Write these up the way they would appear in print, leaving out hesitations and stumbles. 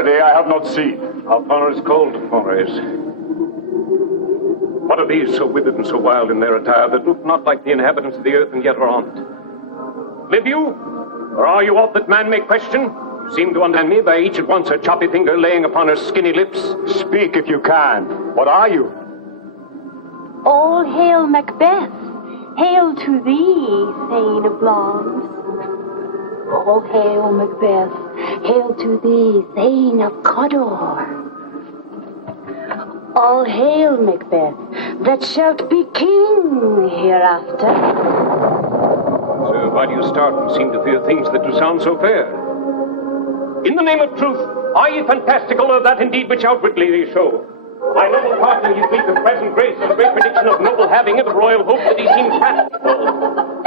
Faraday I have not seen. Our far is called, Maurice. What are these so withered and so wild in their attire that look not like the inhabitants of the earth and yet are armed? Live you? Or are you aught that man may question? You seem to understand me by each at once her choppy finger laying upon her skinny lips. Speak if you can. What are you? All hail Macbeth. Hail to thee, Thane of Glamis. All hail Macbeth. Hail to thee, Thane of Cawdor. All hail Macbeth, that shalt be king hereafter. So why do you start and seem to fear things that do sound so fair? In the name of truth, are ye fantastical, or that indeed which outwardly ye show? My noble partner, ye speak of present grace and great prediction of noble having and of royal hope that he seems practical.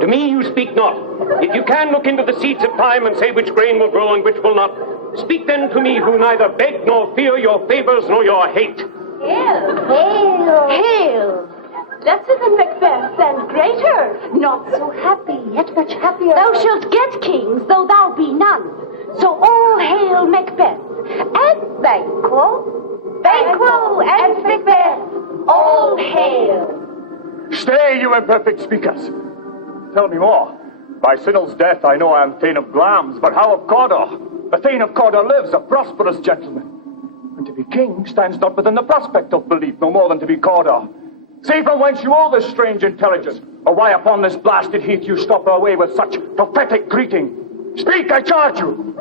To me you speak not. If you can look into the seeds of time and say which grain will grow and which will not, speak then to me who neither beg nor fear your favors nor your hate. Hail! Hail! Hail! Lesser than Macbeth and greater. Not so happy, yet much happier. Thou shalt get kings, though thou be none. So all hail Macbeth and Banquo. Banquo and Macbeth, all hail. Stay, you imperfect speakers. Tell me more. By Sinel's death, I know I am Thane of Glamis, but how of Cawdor? The Thane of Cawdor lives, a prosperous gentleman. And to be king stands not within the prospect of belief, no more than to be Cawdor. Say from whence you all this strange intelligence, or why upon this blasted heath you stop our way with such prophetic greeting. Speak, I charge you!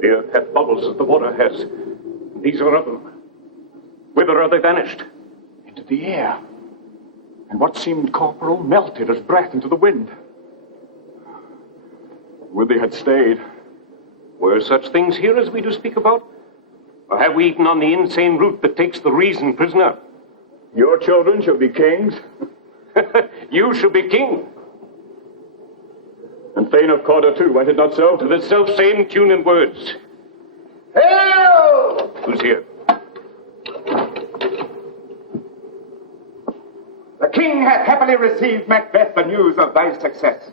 The earth hath bubbles as the water has. These are of them. Whither are they vanished? Into the air. And what seemed corporal melted as breath into the wind. Would they had stayed. Were such things here as we do speak about? Or have we eaten on the insane root that takes the reason prisoner? Your children shall be kings. You shall be king. And Thane of Cawdor too, went it not so? To the self-same tune and words. Hail! Who's here? The king hath happily received, Macbeth, the news of thy success.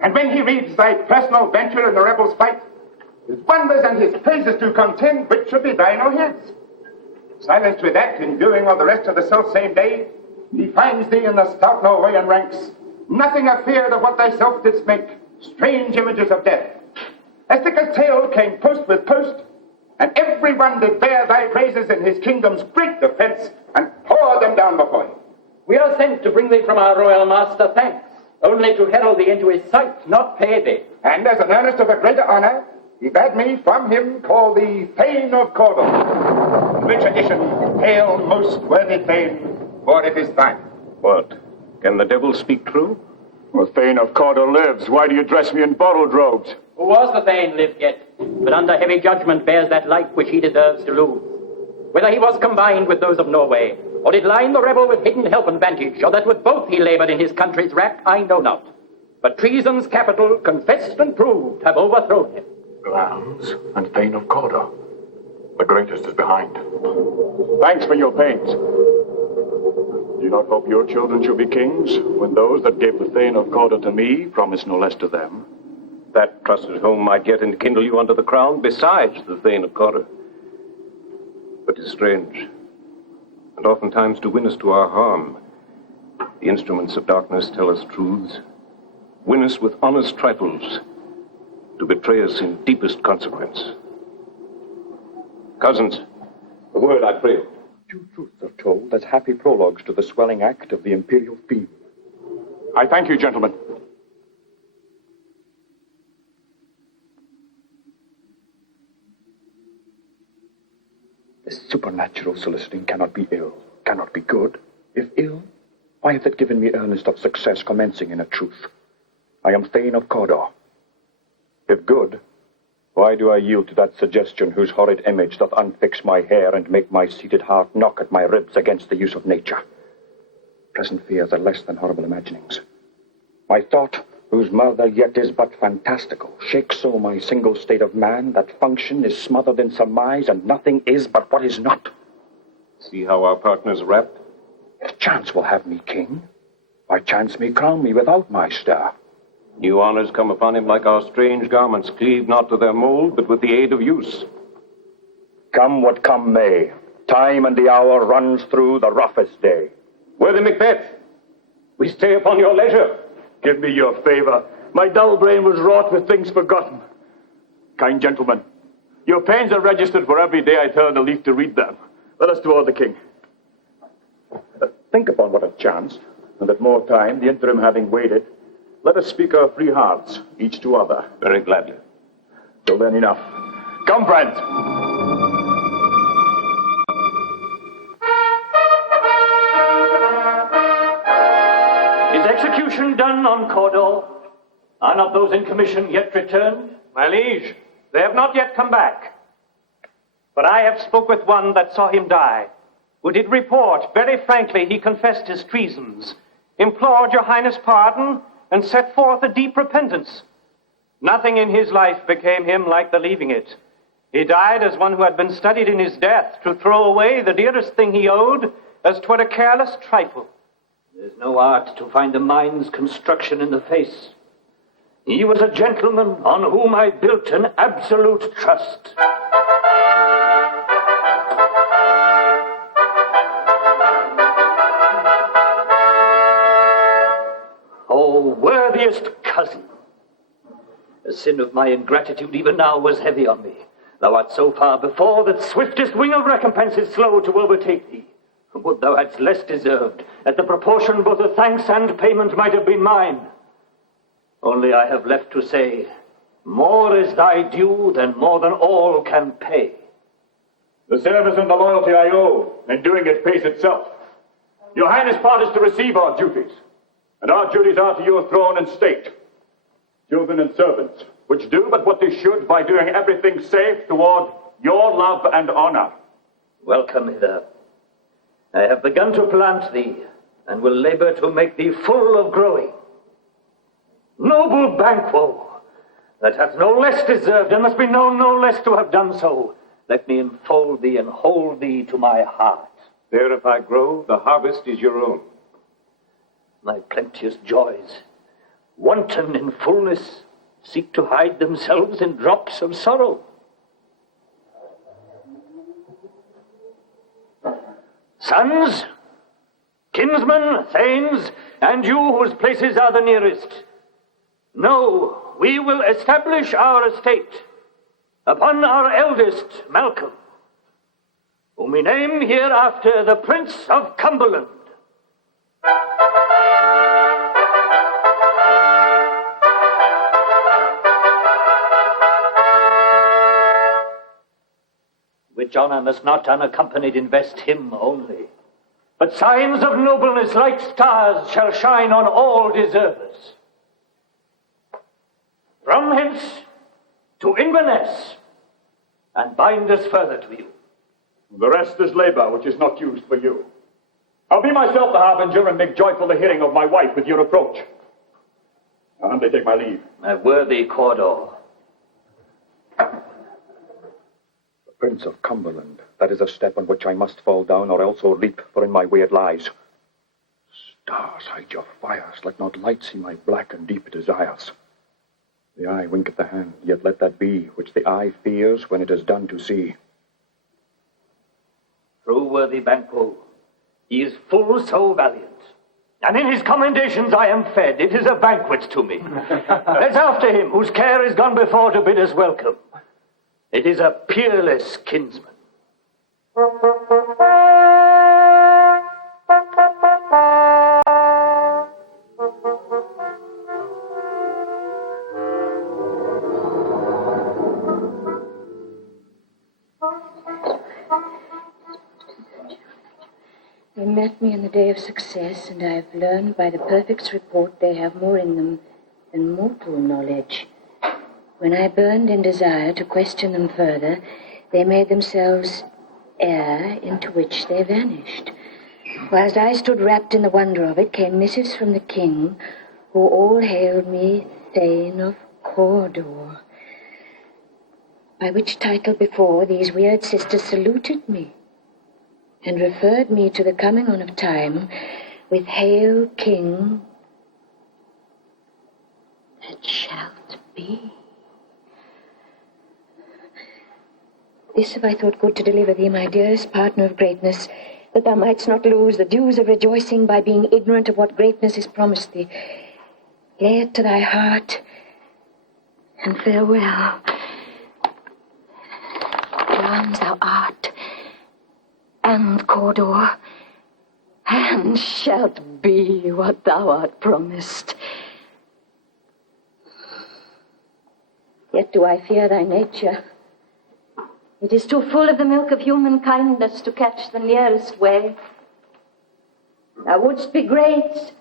And when he reads thy personal venture in the rebels' fight, his wonders and his praises to contend, which should be thine or his. Silenced with that, in viewing of the rest of the self-same day, he finds thee in the stout Norwegian ranks, nothing afeard of what thyself didst make, strange images of death. As thick as tale came post with post, and every one did bear thy praises in his kingdom's great defence, and pour them down before him. We are sent to bring thee from our royal master thanks, only to herald thee into his sight, not pay thee. And as an earnest of a greater honour, he bade me from him call thee Thane of Cawdor. Which addition, hail most worthy Thane, for it is thine. What? Can the devil speak true? Well, Thane of Cawdor lives. Why do you dress me in borrowed robes? Who was the Thane lived yet, but under heavy judgment bears that life which he deserves to lose. Whether he was combined with those of Norway, or did line the rebel with hidden help and vantage, or that with both he laboured in his country's wrack, I know not. But treason's capital, confessed and proved, have overthrown him. Glamis and Thane of Cawdor. The greatest is behind. Thanks for your pains. Do you not hope your children shall be kings, when those that gave the Thane of Cawdor to me promise no less to them? That trusted home might yet enkindle you under the crown, besides the Thane of Cawdor. But 'tis strange, and oftentimes do win us to our harm. The instruments of darkness tell us truths, win us with honest trifles, to betray us in deepest consequence. Cousins, a word, I pray. Two truths are told as happy prologues to the swelling act of the imperial theme. I thank you, gentlemen. This supernatural soliciting cannot be ill, cannot be good. If ill, why hath it given me earnest of success commencing in a truth? I am Thane of Cawdor. If good, why do I yield to that suggestion whose horrid image doth unfix my hair and make my seated heart knock at my ribs against the use of nature? Present fears are less than horrible imaginings. My thought, whose mother yet is but fantastical, shakes so my single state of man that function is smothered in surmise and nothing is but what is not. See how our partner's wrapped? If chance will have me king, By chance me crown me without my star. New honors come upon him like our strange garments, cleave not to their mold, but with the aid of use. Come what come may, time and the hour runs through the roughest day. Worthy Macbeth, we stay upon your leisure. Give me your favor. My dull brain was wrought with things forgotten. Kind gentlemen, your pains are registered for every day I turn a leaf to read them. Let us toward the king. Think upon what hath chanced, and at more time, the interim having waited, let us speak our free hearts, each to other. Very gladly. Till then, enough. Come, friends. Is execution done on Cawdor? Are not those in commission yet returned? My liege, they have not yet come back. But I have spoke with one that saw him die, who did report very frankly he confessed his treasons, implored your highness pardon, and set forth a deep repentance. Nothing in his life became him like the leaving it. He died as one who had been studied in his death to throw away the dearest thing he owed, as 'twere a careless trifle. There's no art to find a mind's construction in the face. He was a gentleman on whom I built an absolute trust. Oh, worthiest cousin, the sin of my ingratitude even now was heavy on me. Thou art so far before that swiftest wing of recompense is slow to overtake thee. Would thou hadst less deserved, at the proportion both of thanks and payment might have been mine. Only I have left to say, more is thy due than more than all can pay. The service and the loyalty I owe, and doing it pays itself. Your highness part is to receive our duties, and our duties are to your throne and state. Children and servants, which do but what they should by doing everything safe toward your love and honor. Welcome hither. I have begun to plant thee, and will labor to make thee full of growing. Noble Banquo, that hath no less deserved, and must be known no less to have done so, let me enfold thee and hold thee to my heart. There if I grow, the harvest is your own. My plenteous joys, wanton in fullness, seek to hide themselves in drops of sorrow. Sons, kinsmen, thanes, and you whose places are the nearest, know we will establish our estate upon our eldest, Malcolm, whom we name hereafter the Prince of Cumberland. Which honor must not unaccompanied invest him only, but signs of nobleness like stars shall shine on all deservers. From hence to Inverness, and bind us further to you. The rest is labor which is not used for you. I'll be myself the harbinger and make joyful the hearing of my wife with your approach. Now humbly take my leave. My worthy Cawdor. Prince of Cumberland, that is a step on which I must fall down or else o'erleap, for in my way it lies. Stars, hide your fires, let not light see my black and deep desires. The eye winketh the hand, yet let that be which the eye fears when it is done to see. True worthy Banquo, he is full so valiant, and in his commendations I am fed. It is a banquet to me. Let's after him, whose care is gone before to bid us welcome. It is a peerless kinsman. They met me in the day of success, and I have learned by the perfect's report they have more in them than mortal knowledge. When I burned in desire to question them further, they made themselves air into which they vanished. Whilst I stood wrapped in the wonder of it, came missives from the king, who all hailed me Thane of Cawdor, by which title before these weird sisters saluted me, and referred me to the coming on of time, with Hail, King, that shalt be. This have I thought good to deliver thee, my dearest partner of greatness, that thou mightst not lose the dues of rejoicing by being ignorant of what greatness is promised thee. Lay it to thy heart, and farewell. Glamis thou art, and Cawdor, and shalt be what thou art promised. Yet do I fear thy nature. It is too full of the milk of human kindness to catch the nearest way. Thou wouldst be great,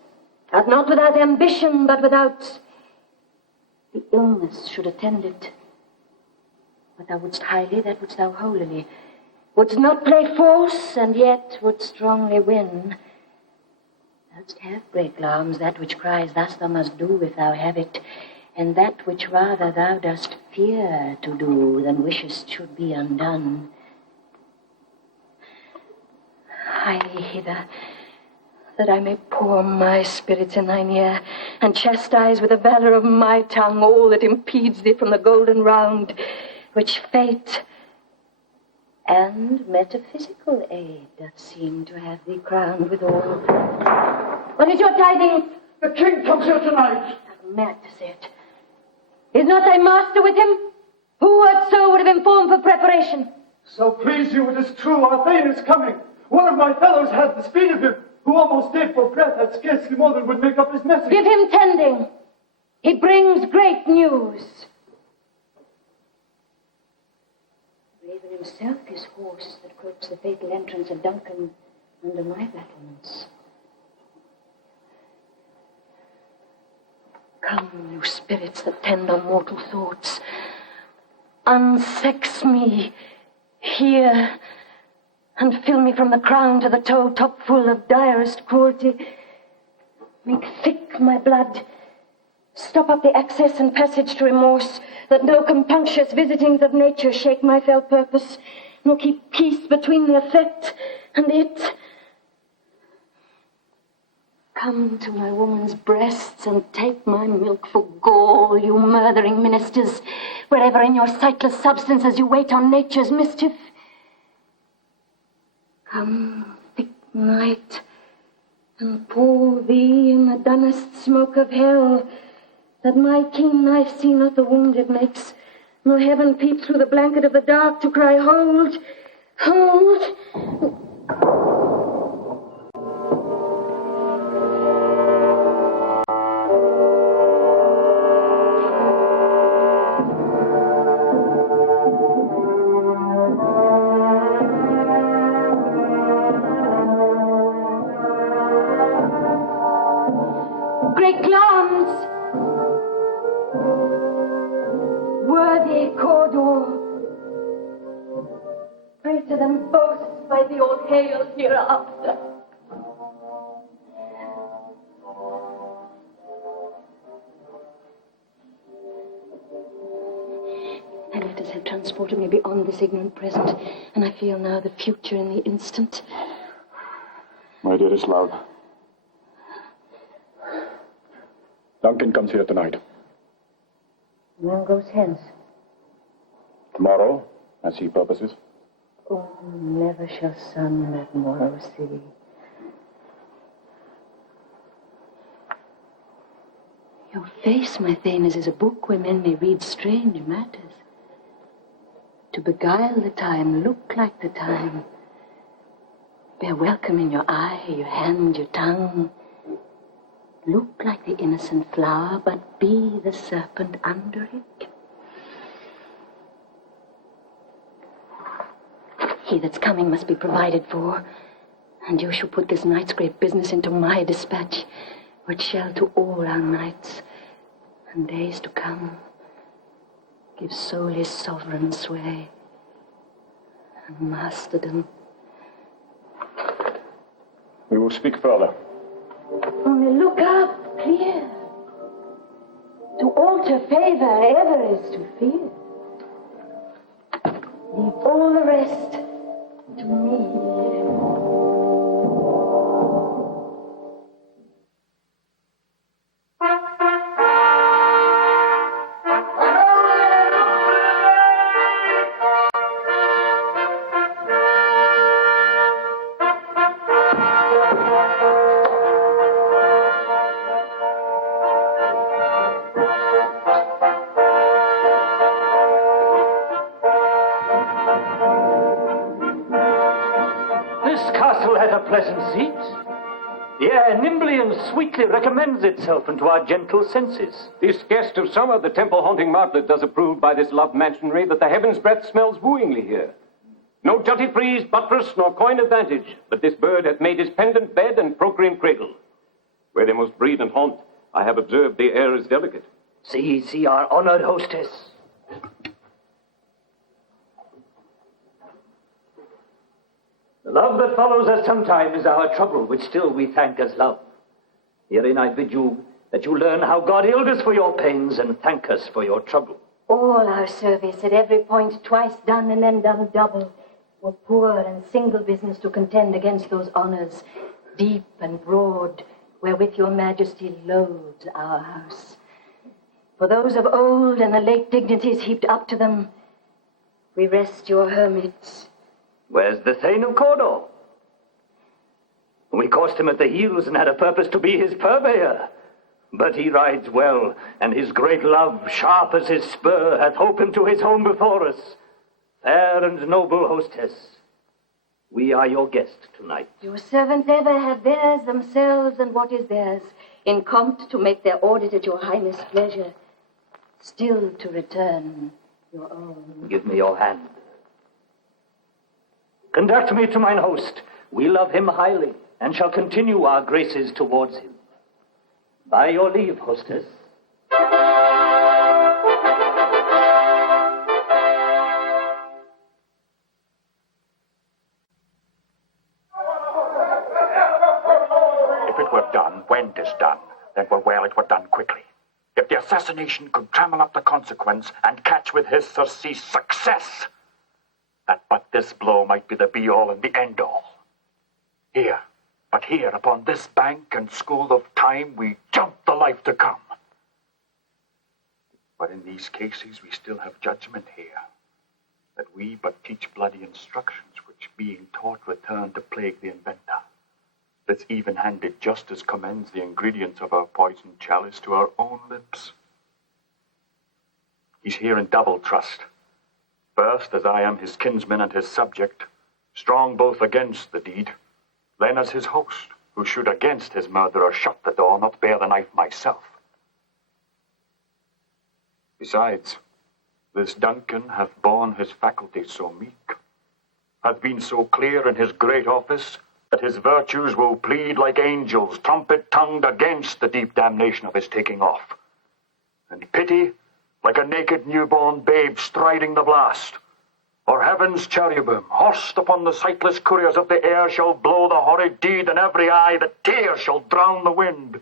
but not without ambition, but without the illness should attend it. What thou wouldst highly, that wouldst thou holily. Wouldst not play false, and yet wouldst strongly win. Thou'dst have, great Glamis, that which cries, thus thou must do if thou have it, and that which rather thou dost fear to do than wishest should be undone. Hie thee hither, that I may pour my spirits in thine ear, and chastise with the valor of my tongue all that impedes thee from the golden round, which fate and metaphysical aid doth seem to have thee crowned withal. What is your tidings? The king comes here tonight. I'm mad to say it. Is not thy master with him? Who whatso would have informed for preparation? So please you, it is true, our Thane is coming. One of my fellows had the speed of him, who almost dead for breath, had scarcely more than would make up his message. Give him tending. He brings great news. Raven himself is horse that croaks the fatal entrance of Duncan under my battlements. Come, you spirits that tend on mortal thoughts, unsex me here, and fill me from the crown to the toe top full of direst cruelty. Make thick my blood, stop up the access and passage to remorse, that no compunctious visitings of nature shake my fell purpose, nor keep peace between the effect and it. Come to my woman's breasts and take my milk for gall, you murthering ministers, wherever in your sightless substances you wait on nature's mischief. Come, thick night, and pour thee in the dunnest smoke of hell, that my keen knife see not the wound it makes, nor heaven peep through the blanket of the dark to cry, hold, hold. Hereafter. Thy letters have transported me beyond this ignorant present, and I feel now the future in the instant. My dearest love, Duncan comes here tonight. When goes hence? Tomorrow, as he purposes. Oh, never shall sun that morrow see. Your face, my Thane, is as a book where men may read strange matters. To beguile the time, look like the time. Bear welcome in your eye, your hand, your tongue. Look like the innocent flower, but be the serpent under it. He that's coming must be provided for, and you shall put this night's great business into my dispatch, which shall to all our nights and days to come give solely sovereign sway and masterdom. We will speak further. Only look up clear. To alter favor ever is to fear. Leave all the rest to me. pleasant seat. The air nimbly and sweetly recommends itself unto our gentle senses. This guest of summer, the temple-haunting martlet, does approve by this love mansionry that the heaven's breath smells wooingly here. No jutty frieze, buttress, nor coign of vantage, but this bird hath made his pendant bed and procreant cradle. Where they most breed and haunt, I have observed the air is delicate. See our honored hostess. The love that follows us sometime is our trouble, which still we thank as love. Herein I bid you that you learn how God healed us for your pains and thank us for your trouble. All our service at every point twice done and then done double were poor and single business to contend against those honors, deep and broad, wherewith your majesty loads our house. For those of old and the late dignities heaped up to them, we rest your hermits. Where's the Thane of Cawdor? We coursed him at the heels and had a purpose to be his purveyor. But he rides well, and his great love, sharp as his spur, hath holp him to his home before us. Fair and noble hostess, we are your guest tonight. Your servants ever have theirs themselves and what is theirs, in compt to make their audit at your highness' pleasure, still to return your own. Give me your hand. Conduct me to mine host. We love him highly, and shall continue our graces towards him. By your leave, hostess. If it were done when 'tis done, then were well it were done quickly. If the assassination could trammel up the consequence and catch with his surcease success, that but this blow might be the be-all and the end-all. Here, but here, upon this bank and school of time, we jump the life to come. But in these cases we still have judgment here, that we but teach bloody instructions, which being taught return to plague the inventor. This even-handed justice commends the ingredients of our poisoned chalice to our own lips. He's here in double trust. First, as I am his kinsman and his subject, strong both against the deed, then as his host, who should against his murderer shut the door, not bear the knife myself. Besides, this Duncan hath borne his faculties so meek, hath been so clear in his great office, that his virtues will plead like angels, trumpet-tongued against the deep damnation of his taking off. And pity, like a naked newborn babe striding the blast, or heaven's cherubim, horsed upon the sightless couriers of the air, shall blow the horrid deed in every eye, that tears shall drown the wind.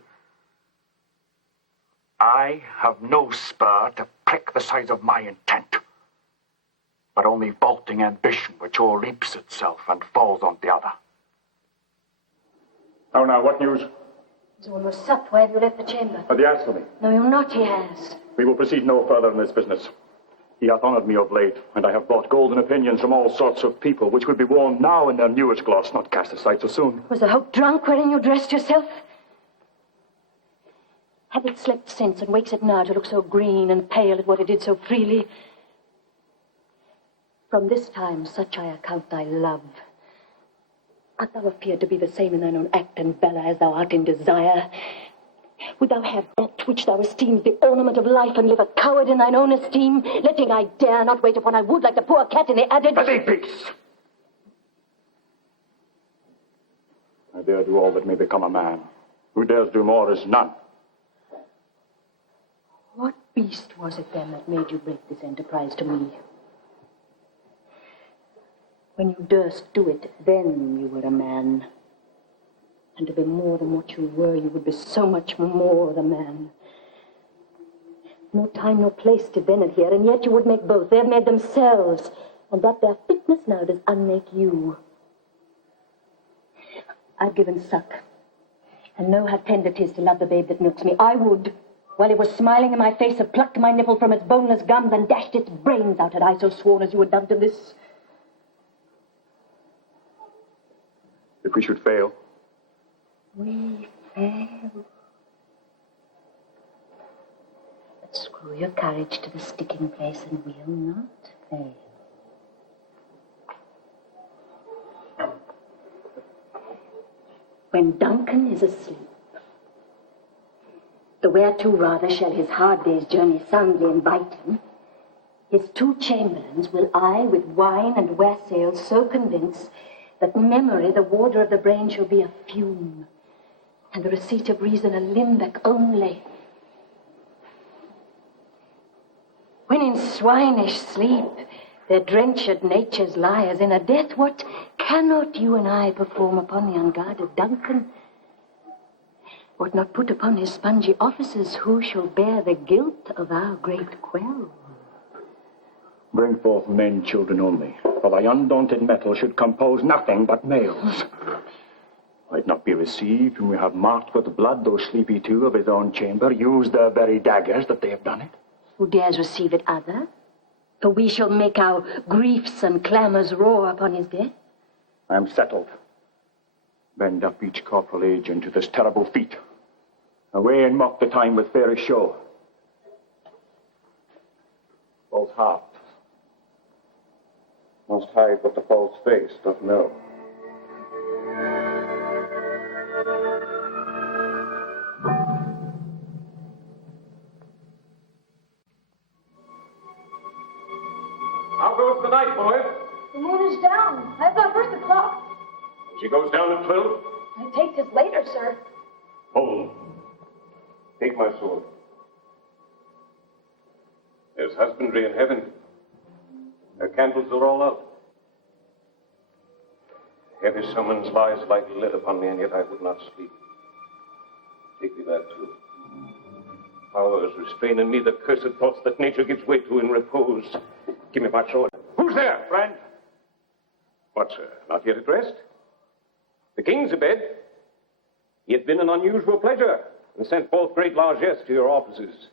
I have no spur to prick the size of my intent, but only vaulting ambition which o'erleaps itself and falls on the other. How now, what news? He's almost up. Why have you left the chamber? Have you asked for me? No, you're not, he has. We will proceed no further in this business. He hath honoured me of late, and I have bought golden opinions from all sorts of people, which would be worn now in their newest gloss, not cast aside so soon. Was the hope drunk wherein you dressed yourself? Had it slept since and wakes it now to look so green and pale at what it did so freely? From this time such I account thy love. Art thou appeared to be the same in thine own act and valour as thou art in desire? Would thou have that which thou esteemest the ornament of life, and live a coward in thine own esteem, letting I dare not wait upon I would like the poor cat in the adage? Let thee peace! I dare do all that may become a man. Who dares do more is none. What beast was it then that made you break this enterprise to me? When you durst do it, then you were a man. And to be more than what you were, you would be so much more the man. No time, no place did then adhere, and yet you would make both. They have made themselves, and that their fitness now does unmake you. I've given suck, and know how tender 'tis to love the babe that milks me. I would, while it was smiling in my face, have plucked my nipple from its boneless gums and dashed its brains out, had I so sworn as you had done to this. If we should fail? We fail. But screw your courage to the sticking place and we'll not fail. when Duncan is asleep. The whereto rather shall his hard day's journey soundly invite him. His 2 chamberlains will I with wine and wassail so convince that memory, the warder of the brain, shall be a fume, and the receipt of reason a limbeck only. When in swinish sleep their drenched natures lie as in a death, what cannot you and I perform upon the unguarded Duncan? What not put upon his spongy officers, who shall bear the guilt of our great quell? Bring forth men, children only, for thy undaunted metal should compose nothing but males. Might not be received when we have marked with blood those sleepy 2 of his own chamber, use their very daggers that they have done it. Who dares receive it other? For we shall make our griefs and clamours roar upon his death. I am settled. Bend up each corporal agent to this terrible feat. Away and mock the time with fairish show. False heart must hide what the false face doth know. How goes the night, boys? The moon is down. I thought first the clock. She goes down at 12. It takes us later, sir. Hold. Take my sword. There's husbandry in heaven. Her candles are all out. Heavy summons lies like lead upon me, and yet I would not sleep. Take me that too. Powers restrain in me the cursed thoughts that nature gives way to in repose. Give me my sword. Who's there, friend? What, sir? Not yet at rest? The king's abed. He hath been an unusual pleasure, and sent forth great largesse to your offices.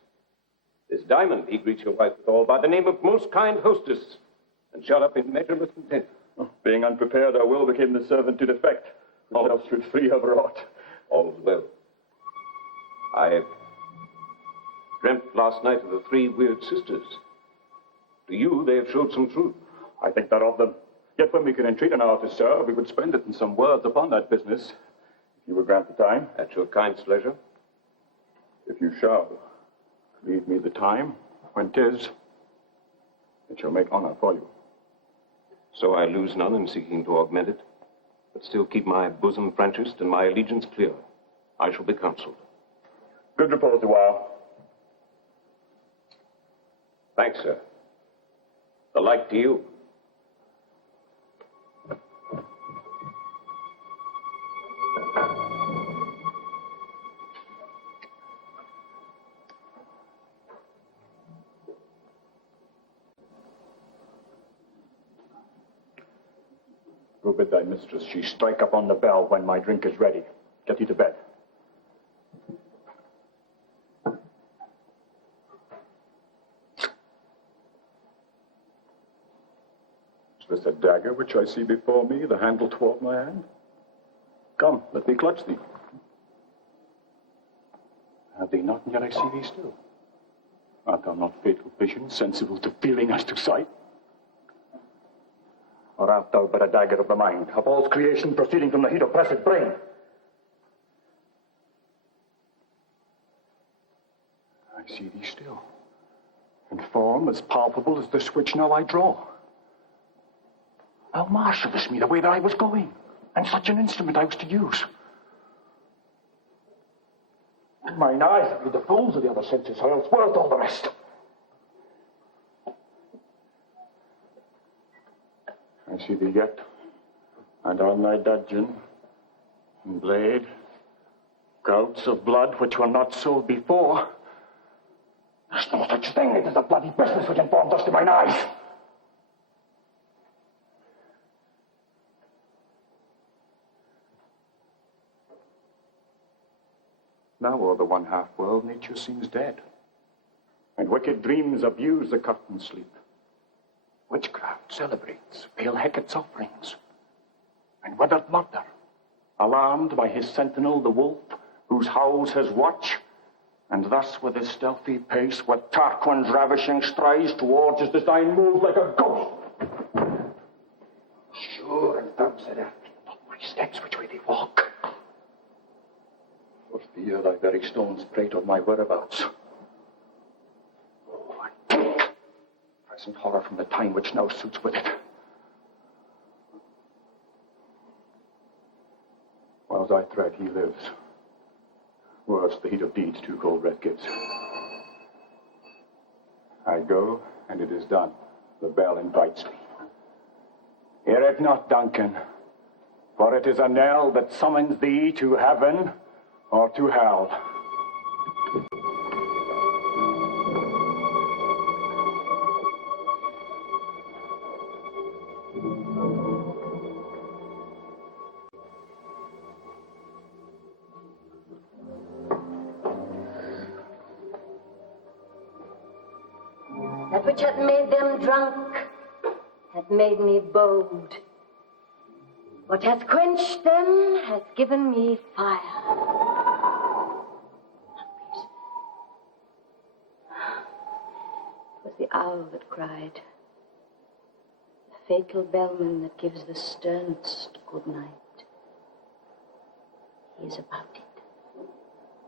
This diamond he greets your wife withal by the name of most kind hostess, and shut up in measureless content. Oh, being unprepared, our will became the servant to defect, which else should free have wrought. All's well. I dreamt last night of the 3 weird sisters. To you, they have showed some truth. I think that of them. Yet when we can entreat an hour to serve, we would spend it in some words upon that business. If you will grant the time. At your kind pleasure. If you shall leave me the time, when 'tis, it shall make honor for you. So I lose none in seeking to augment it, but still keep my bosom franchised and my allegiance clear. I shall be counseled. Good repose a while. Thanks, sir. The like to you. Go bid thy mistress she strike upon the bell when my drink is ready. Get thee to bed. Is this a dagger which I see before me, the handle toward my hand? Come, let me clutch thee. Have thee not, and yet I see thee still. Art thou not faithful vision, sensible to feeling as to sight? Or art thou but a dagger of the mind, a false creation proceeding from the heat of blessed brain? I see thee still, in form as palpable as this which now I draw. Thou marshallest me the way that I was going, and such an instrument I was to use. And mine eyes have been the fools of the other senses, or else worth all the rest. I see thee yet, and on thy dudgeon, and blade, gouts of blood which were not so before. There's no such thing. It is the bloody business which informed us to mine eyes. Now o'er the one half world nature seems dead, and wicked dreams abuse the curtained sleep. Witchcraft celebrates pale Hecate's offerings, and withered murder, alarmed by his sentinel, the wolf, whose howls his watch, and thus with his stealthy pace, with Tarquin's ravishing strides, towards his design moves like a ghost. Sure and firm, said not 3 steps which way they walk, Here thy very stones prate of my whereabouts. Oh, and take present horror from the time which now suits with it. Whilst I thread, he lives. Words the heat of deeds too cold breath gives. I go, and it is done. The bell invites me. Hear it not, Duncan, for it is a knell that summons thee to heaven or to hell. That which hath made them drunk hath made me bold. What hath quenched them hath given me fire. It was the owl that cried, the fatal bellman that gives the sternest good night. He is about it.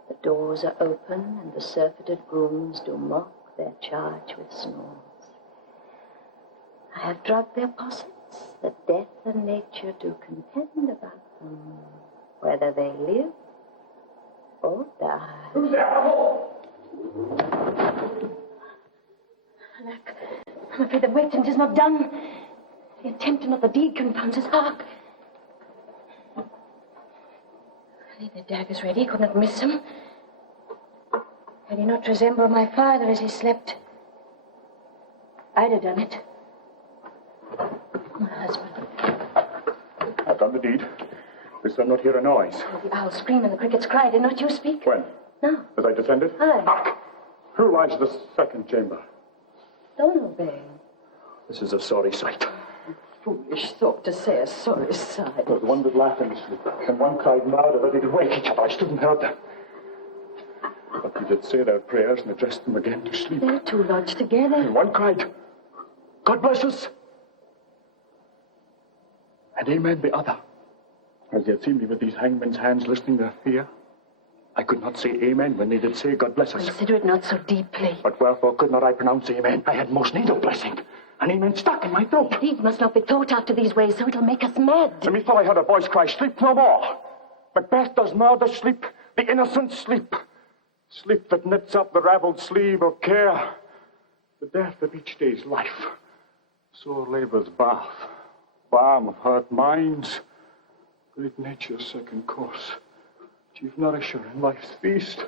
The doors are open, and the surfeited grooms do mock their charge with snores. I have drugged their possets, that death and nature do contend about them, whether they live or die. Who's there? Alack, I'm afraid the waiting is not done. The attempt and not the deed confounds us. Hark! Leave the daggers ready, could not miss him. Had he not resembled my father as he slept, I'd have done it. My husband. I've done the deed. Didst thou not hear a noise? Oh, the owl scream and the crickets cry. Did not you speak? When? No. As I descended? Aye. Hark! Who lies in the second chamber? Donalbain. This is a sorry sight. Foolish thought to say a sorry sight. There was one that laughed in his sleep, and one cried murder that they did wake each other. I stood and heard them. But they did say their prayers and addressed them again to sleep. They're two lodged together. And one cried, God bless us. And amen the other. As they had seen me with these hangmen's hands listening their fear, I could not say amen when they did say God bless us. Consider it not so deeply. But wherefore could not I pronounce amen? I had most need of blessing. And amen stuck in my throat. The deed must not be thought after these ways, so it'll make us mad. And methought I heard a voice cry, sleep no more. Macbeth does murder sleep, the innocent sleep. Sleep that knits up the ravelled sleeve of care. The death of each day's life. Sore labour's bath, balm of hurt minds. Great nature's second course. Chief nourisher in life's feast.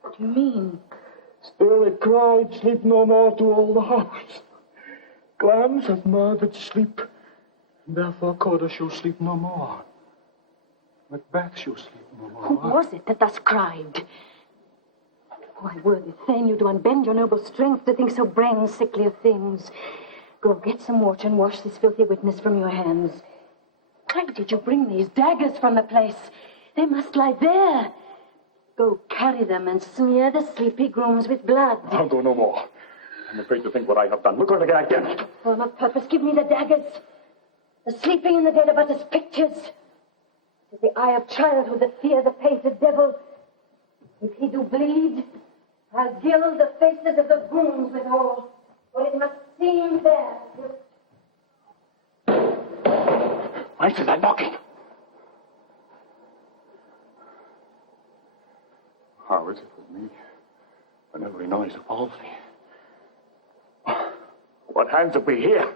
What do you mean? Still it cried, sleep no more to all the house. Glamis hath murdered sleep, and therefore Corda shall sleep no more. Macbeth shall sleep no more. Who was it that thus cried? Why, worthy Thane, you do unbend your noble strength to think so brain-sickly of things. Go, get some water and wash this filthy witness from your hands. Why did you bring these daggers from the place? They must lie there. Go, carry them and smear the sleepy grooms with blood. I'll go no more. I'm afraid to think what I have done. Look on again, I dare not. For my purpose, give me the daggers. The sleeping and the dead are but as pictures. It is the eye of childhood that fear the painted devil. If he do bleed, I'll gild the faces of the grooms withal, for it must seem there. Why is that knocking? How is it with me when every noise appalls me? What hands have we here?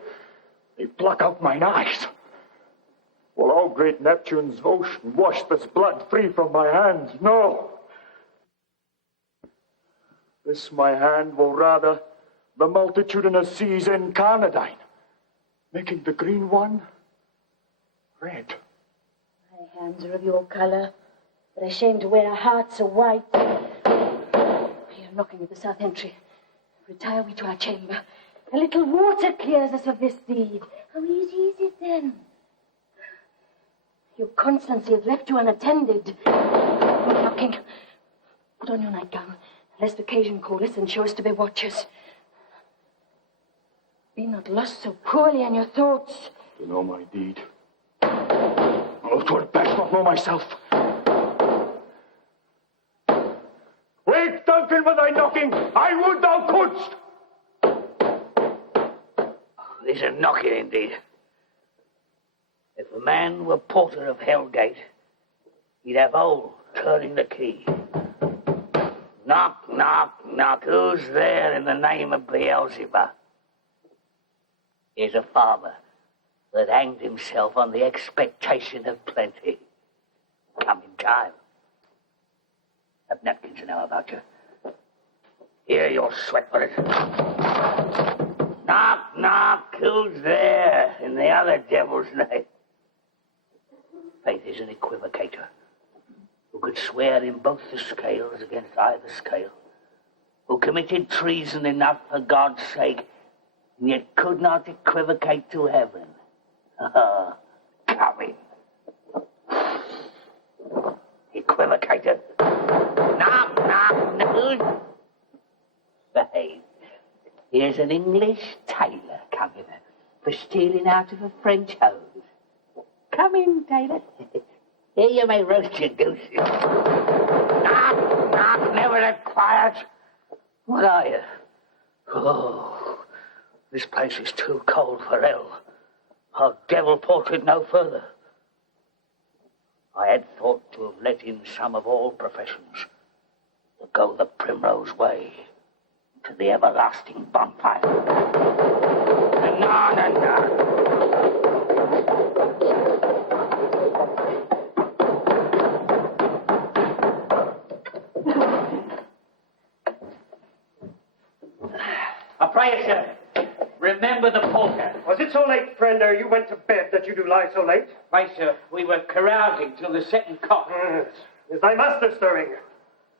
They pluck out mine eyes. Will all great Neptune's ocean wash this blood free from my hands? No. This my hand will rather the multitudinous seas incarnadine, making the green one red. My hands are of your color, but ashamed to wear a heart so white. Here, knocking at the south entry. Retire we to our chamber. A little water clears us of this deed. How easy is it then? Your constancy has left you unattended. Knocking. Put on your nightgown, lest occasion call us and show us to be watchers. Be not lost so poorly in your thoughts. To know my deed. Oh, 'twere best not know myself. begin with thy knocking. I would thou couldst. This is knocking indeed. If a man were porter of Hellgate, he'd have old turning the key. Knock, knock, knock. Who's there in the name of Beelzebub? Here's a farmer that hanged himself on the expectation of plenty. Come in time. Have napkins to know about you. Here, you'll sweat for it. Knock, knock. Who's there in the other devil's name? Faith is an equivocator who could swear in both the scales against either scale, who committed treason enough for God's sake, and yet could not equivocate to heaven. Come in. Equivocator. Knock, knock, knock. Faith, here's an English tailor coming for stealing out of a French hose. Come in, tailor. Here you may roast your gooses. Knock, knock, never let quiet. What are you? Oh, this place is too cold for hell. Our devil portrait no further. I had thought to have let in some of all professions to go the primrose way to the everlasting bonfire. Anon, anon. A prayer, sir. Remember the porter. Was it so late, friend, ere you went to bed that you do lie so late? Why, sir, we were carousing till the second cock. Yes. Is thy master stirring?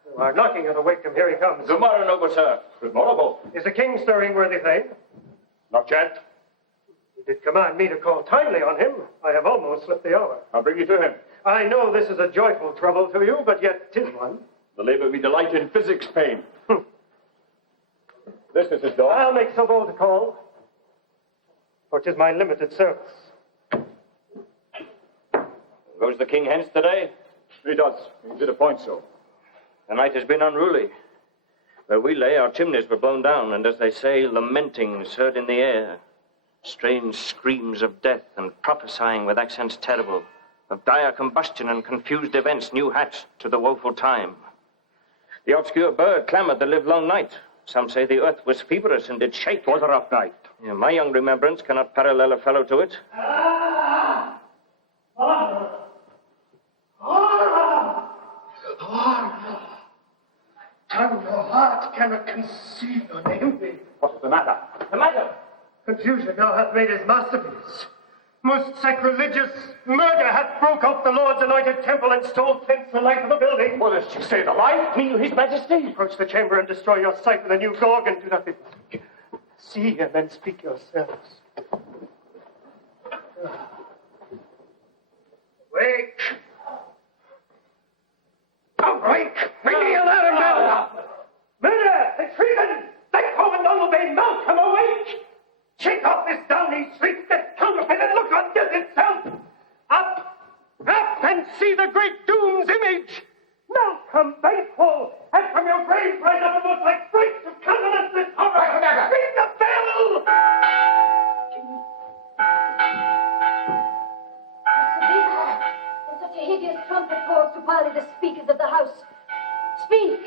You are knocking at the wake-up. Here he comes. Good morning, noble sir. Good morning. Is the king stirring, worthy thane? Not yet. He did command me to call timely on him. I have almost slipped the hour. I'll bring you to him. I know this is a joyful trouble to you, but yet 'tis one. The labour we delight in physics pain. This is his door. I'll make so bold to call, for 'tis my limited service. Goes the king hence today? He does. He did appoint so. The night has been unruly. Where we lay, our chimneys were blown down, and as they say, lamentings heard in the air. Strange screams of death and prophesying with accents terrible, of dire combustion and confused events new hatched to the woeful time. The obscure bird clamoured the livelong night. Some say the earth was feverish and did shake. 'Twas a rough night. Yeah, my young remembrance cannot parallel a fellow to it. Horror! Tongue or heart cannot conceive your name. What is the matter? The matter? Confusion now hath made his masterpiece. Most sacrilegious murder hath broke up the Lord's anointed temple and stole thence the life of the building. What does she say, the life? Me, his majesty? Approach the chamber and destroy your sight with a new gorgon. Do not be... See and then speak yourselves. Wake! Awake! Bring me a ladder, man! Murder and treason! Banquo and Donalbain, mount, come awake! Shake off this downy sleep, this counterfeit, and look on death itself! Up! Up and see the great doom's image! Now come, Banquo, and from your grave rise up and look like Christ to countenance this horror! Ring the bell! Such a hideous trumpet calls to parley the speakers of the house. Speak!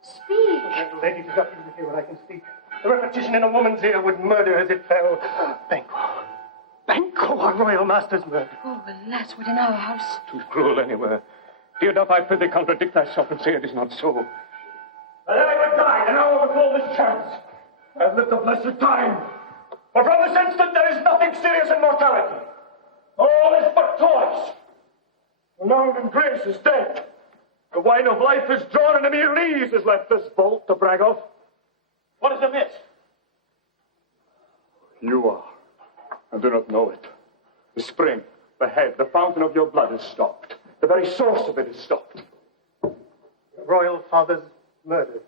Speak! Gentle lady, do not hear what I can speak. The repetition in a woman's ear would murder as it fell. Banquo. Banquo, our royal master's murdered. Oh, alas, what in our house? Too cruel anywhere. Dear Duff, I prithee contradict thyself and say it is not so. That I would die an hour before this chance. I've lived a blessed time. For from this instant there is nothing serious in mortality. All is but toys. Renown and grace is dead. The wine of life is drawn, and a mere ease is left this vault to brag of. What is amiss? You are, and do not know it. The spring, the head, the fountain of your blood is stopped. The very source of it is stopped. The royal father's murdered.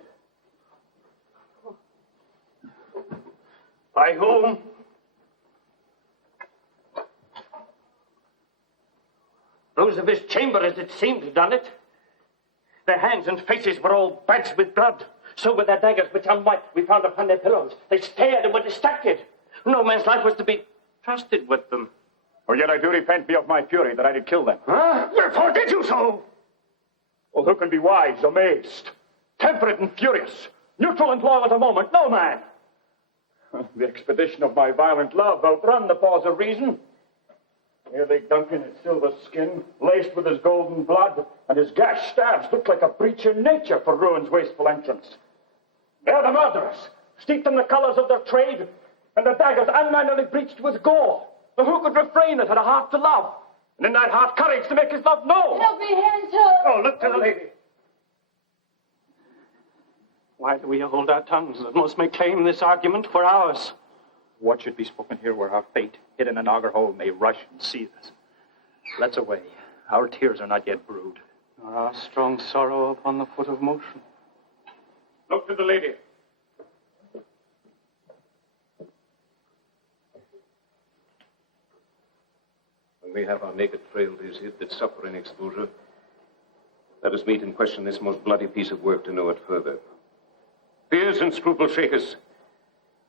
By whom? Those of his chamber, as it seemed, done it. Their hands and faces were all badged with blood. So with their daggers, which on white we found upon their pillows. They stared and were distracted. No man's life was to be trusted with them. For yet I do repent me of my fury that I did kill them. Huh? Wherefore did you so? Well, who can be wise, amazed, temperate and furious, neutral and loyal at a moment? No man. The expedition of my violent love outrun the pause of reason. Here lay Duncan, his silver skin, laced with his golden blood, and his gashed stabs looked like a breach in nature for ruin's wasteful entrance. They're the murderers, steeped in the colours of their trade, and the daggers unmannerly breached with gore. But who could refrain that had a heart to love, and in that heart courage to make his love known? Help me, Hansel! Oh, look to the lady. Why do we hold our tongues that most may claim this argument for ours? What should be spoken here where our fate, hidden in auger hole, may rush and seize us? Let's away. Our tears are not yet brewed. Nor our strong sorrow upon the foot of motion. Look to the lady. When we have our naked frailties hid that suffer in exposure, let us meet and question this most bloody piece of work to know it further. Fears and scruples shake us.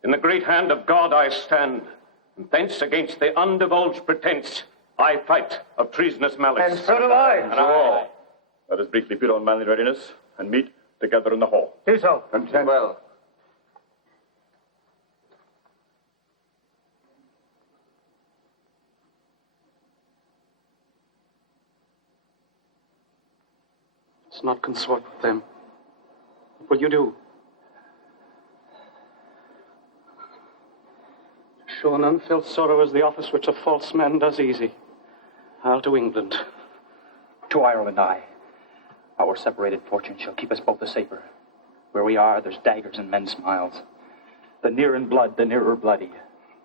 In the great hand of God I stand, and thence against the undivulged pretense I fight of treasonous malice. And so do I. And so all. Let us briefly put on manly readiness and meet together in the hall. Do so. Consent. Well. Let's not consort with them. What will you do? Show an unfelt sorrow as the office which a false man does easy. I'll to England. To Ireland, I. Our separated fortune shall keep us both the safer. Where we are, there's daggers and men's smiles. The near in blood, the nearer bloody.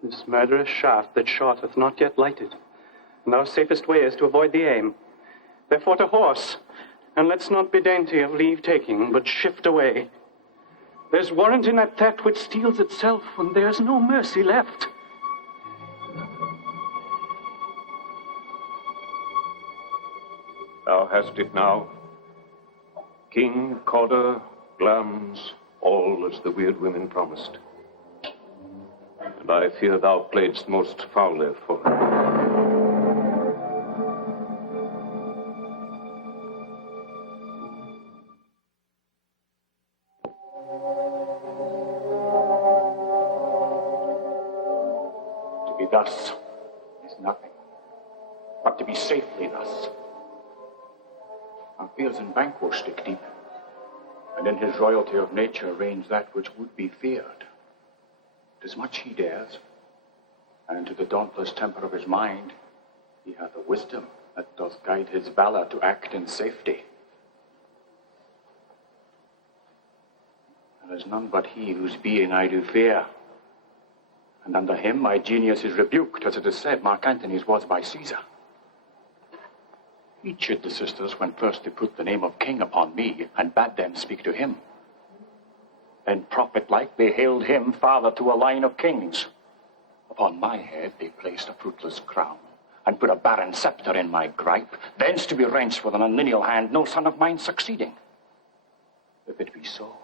This murderous shaft that shot hath not yet lighted, and our safest way is to avoid the aim. Therefore to horse, and let's not be dainty of leave-taking, but shift away. There's warrant in that theft which steals itself when there's no mercy left. Thou hast it now. King, Cawdor, Glamis, all as the weird women promised. And I fear thou playedst most foully for her. To be thus is nothing, but to be safely thus. Our fears in Banquo stick deep, and in his royalty of nature reigns that which would be feared. 'Tis much he dares, and into the dauntless temper of his mind he hath a wisdom that doth guide his valor to act in safety. There is none but he whose being I do fear, and under him my genius is rebuked, as it is said Mark Antony's was by Caesar. He chid the sisters when first they put the name of king upon me, and bade them speak to him. Then prophet-like they hailed him father to a line of kings. Upon my head they placed a fruitless crown, and put a barren scepter in my gripe, thence to be wrenched with an unlineal hand, no son of mine succeeding. If it be so,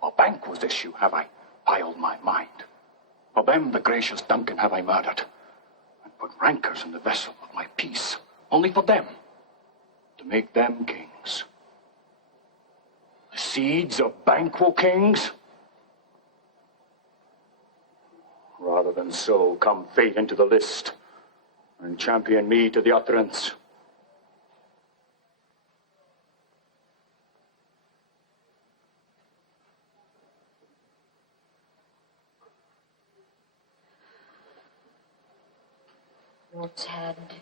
for Banquo's issue have I piled my mind. For them the gracious Duncan have I murdered, and put rancours in the vessel of my peace, only for them, to make them kings. The seeds of Banquo kings? Rather than so, come fate into the list, and champion me to the utterance. Lord's hand,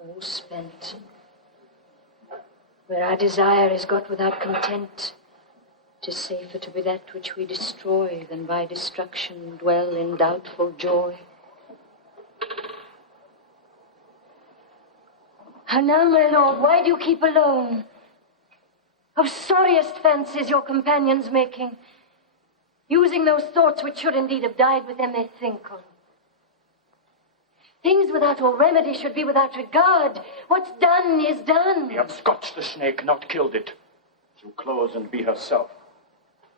all spent. Where our desire is got without content, 'tis safer to be that which we destroy than by destruction dwell in doubtful joy. And now, my lord, why do you keep alone? Of sorriest fancies your companions making, using those thoughts which should indeed have died with them they think on. Things without all remedy should be without regard. What's done is done. They have scotched the snake, not killed it. to close and be herself,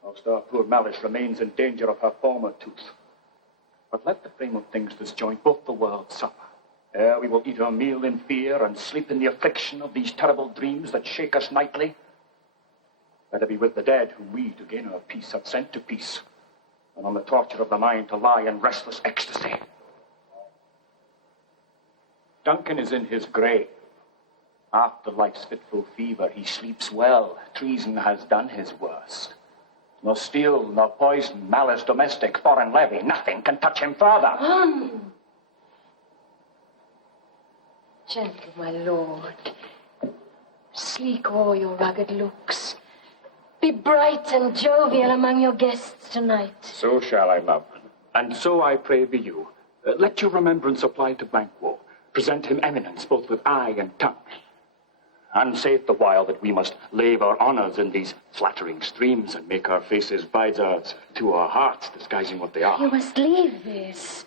whilst our poor Malice remains in danger of her former tooth. But let the frame of things disjoint both the worlds suffer. Ere we will eat our meal in fear and sleep in the affliction of these terrible dreams that shake us nightly. Better be with the dead whom we, to gain our peace, have sent to peace, than on the torture of the mind to lie in restless ecstasy. Duncan is in his grave. After life's fitful fever, he sleeps well. Treason has done his worst. Nor steel, nor poison, malice domestic, foreign levy, nothing can touch him further. Gentle, my lord. Sleek o'er your rugged looks. Be bright and jovial among your guests tonight. So shall I, love. And so I pray be you. Let your remembrance apply to Banquo. Present him eminence both with eye and tongue. And saith the while that we must lave our honours in these flattering streams and make our faces visors to our hearts, disguising what they are. You must leave this.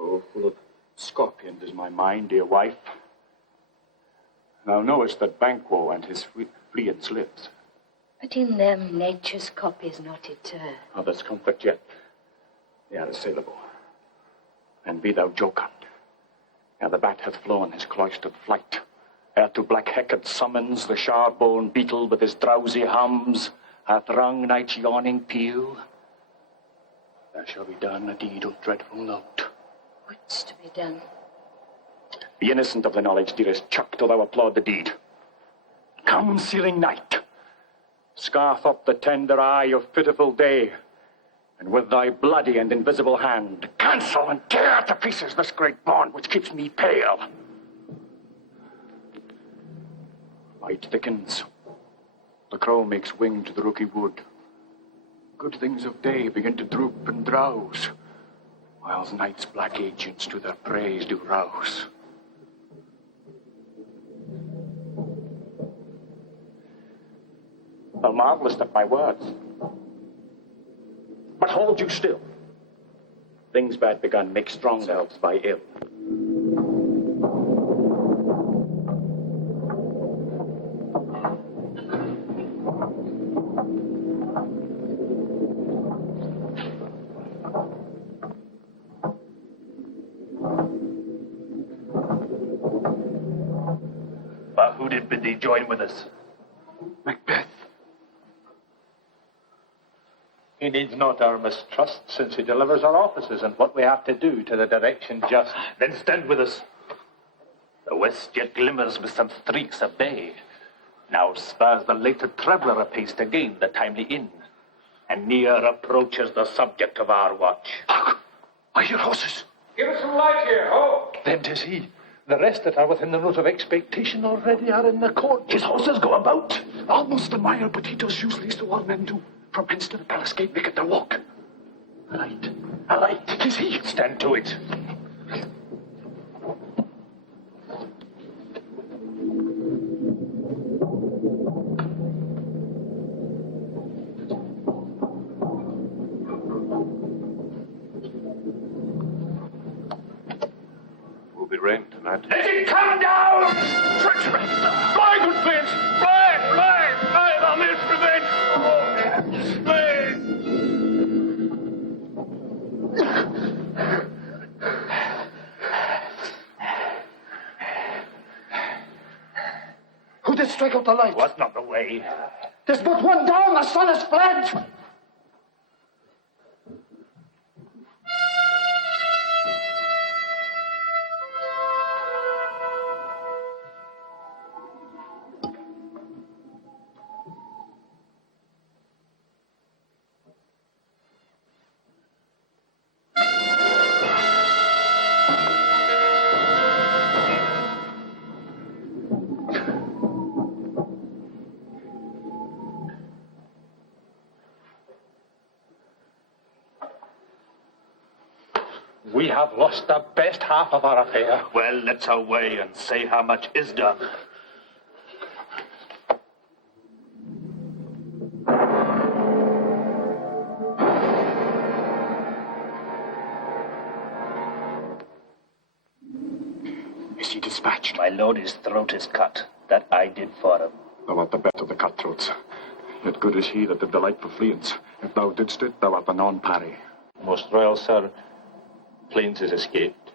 Oh, full of scorpions is my mind, dear wife. Thou knowest that Banquo and his Fleance lives. But in them nature's copy is not eternal. Others comfort yet. They are assailable. And be thou jocund. Ere the bat hath flown his cloistered flight, ere to black Hecate summons the sharp-born beetle with his drowsy hums, hath rung night's yawning peal, there shall be done a deed of dreadful note. What's to be done? Be innocent of the knowledge, dearest Chuck, till thou applaud the deed. Come, sealing night, scarf up the tender eye of pitiful day, and with thy bloody and invisible hand, cancel and tear to pieces this great bond which keeps me pale. Light thickens. The crow makes wing to the rooky wood. Good things of day begin to droop and drowse, whiles night's black agents to their praise do rouse. Thou marvellest at my words. But hold you still. Things bad begun make strong themselves by ill. But who did bid thee join with us? Macbeth. He needs not our mistrust, since he delivers our offices and what we have to do to the direction just. Then stand with us. The west yet glimmers with some streaks of day. Now spurs the later traveller apace to gain the timely inn, and near approaches the subject of our watch. Hark! I hear horses. Give us some light here, ho! Then 'tis he. The rest that are within the note of expectation already are in the court. His horses go about. Almost a mile, but he does usually as the all men do. From hence to the palace gate maketh their walk. A light, a light, 'tis he. Stand to it. Will be rain tonight. Let it come down! Treachery! Fly, good Fleance! Fly! Fly! Fly, thou mayst revenge! Who did strike out the light? Was not the way. There's but one down, the sun is fled! We have lost the best half of our affair. Well, let's away and say how much is done. Is he dispatched? My lord, his throat is cut. That I did for him. Thou art the best of the cutthroats. Yet good is he that did the like for Fleance. If thou didst it, thou art the non-parry. Most royal sir, Fleance is escaped.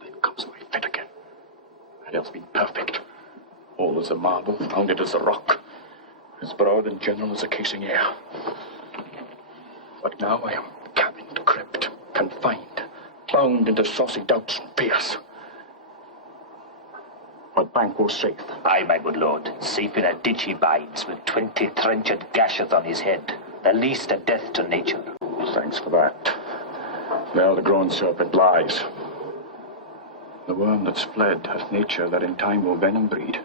Then comes my fit again. Had else been perfect. All as a marble, rounded as a rock, as broad and general as a casing air. But now I am cabined, cribbed, confined, bound into saucy doubts and fears. But Banquo safe. Aye, my good lord. Safe in a ditch he bides, with 20 trenched gashes on his head. The least a death to nature. Thanks for that. There the grown serpent lies. The worm that's fled hath nature that in time will venom breed.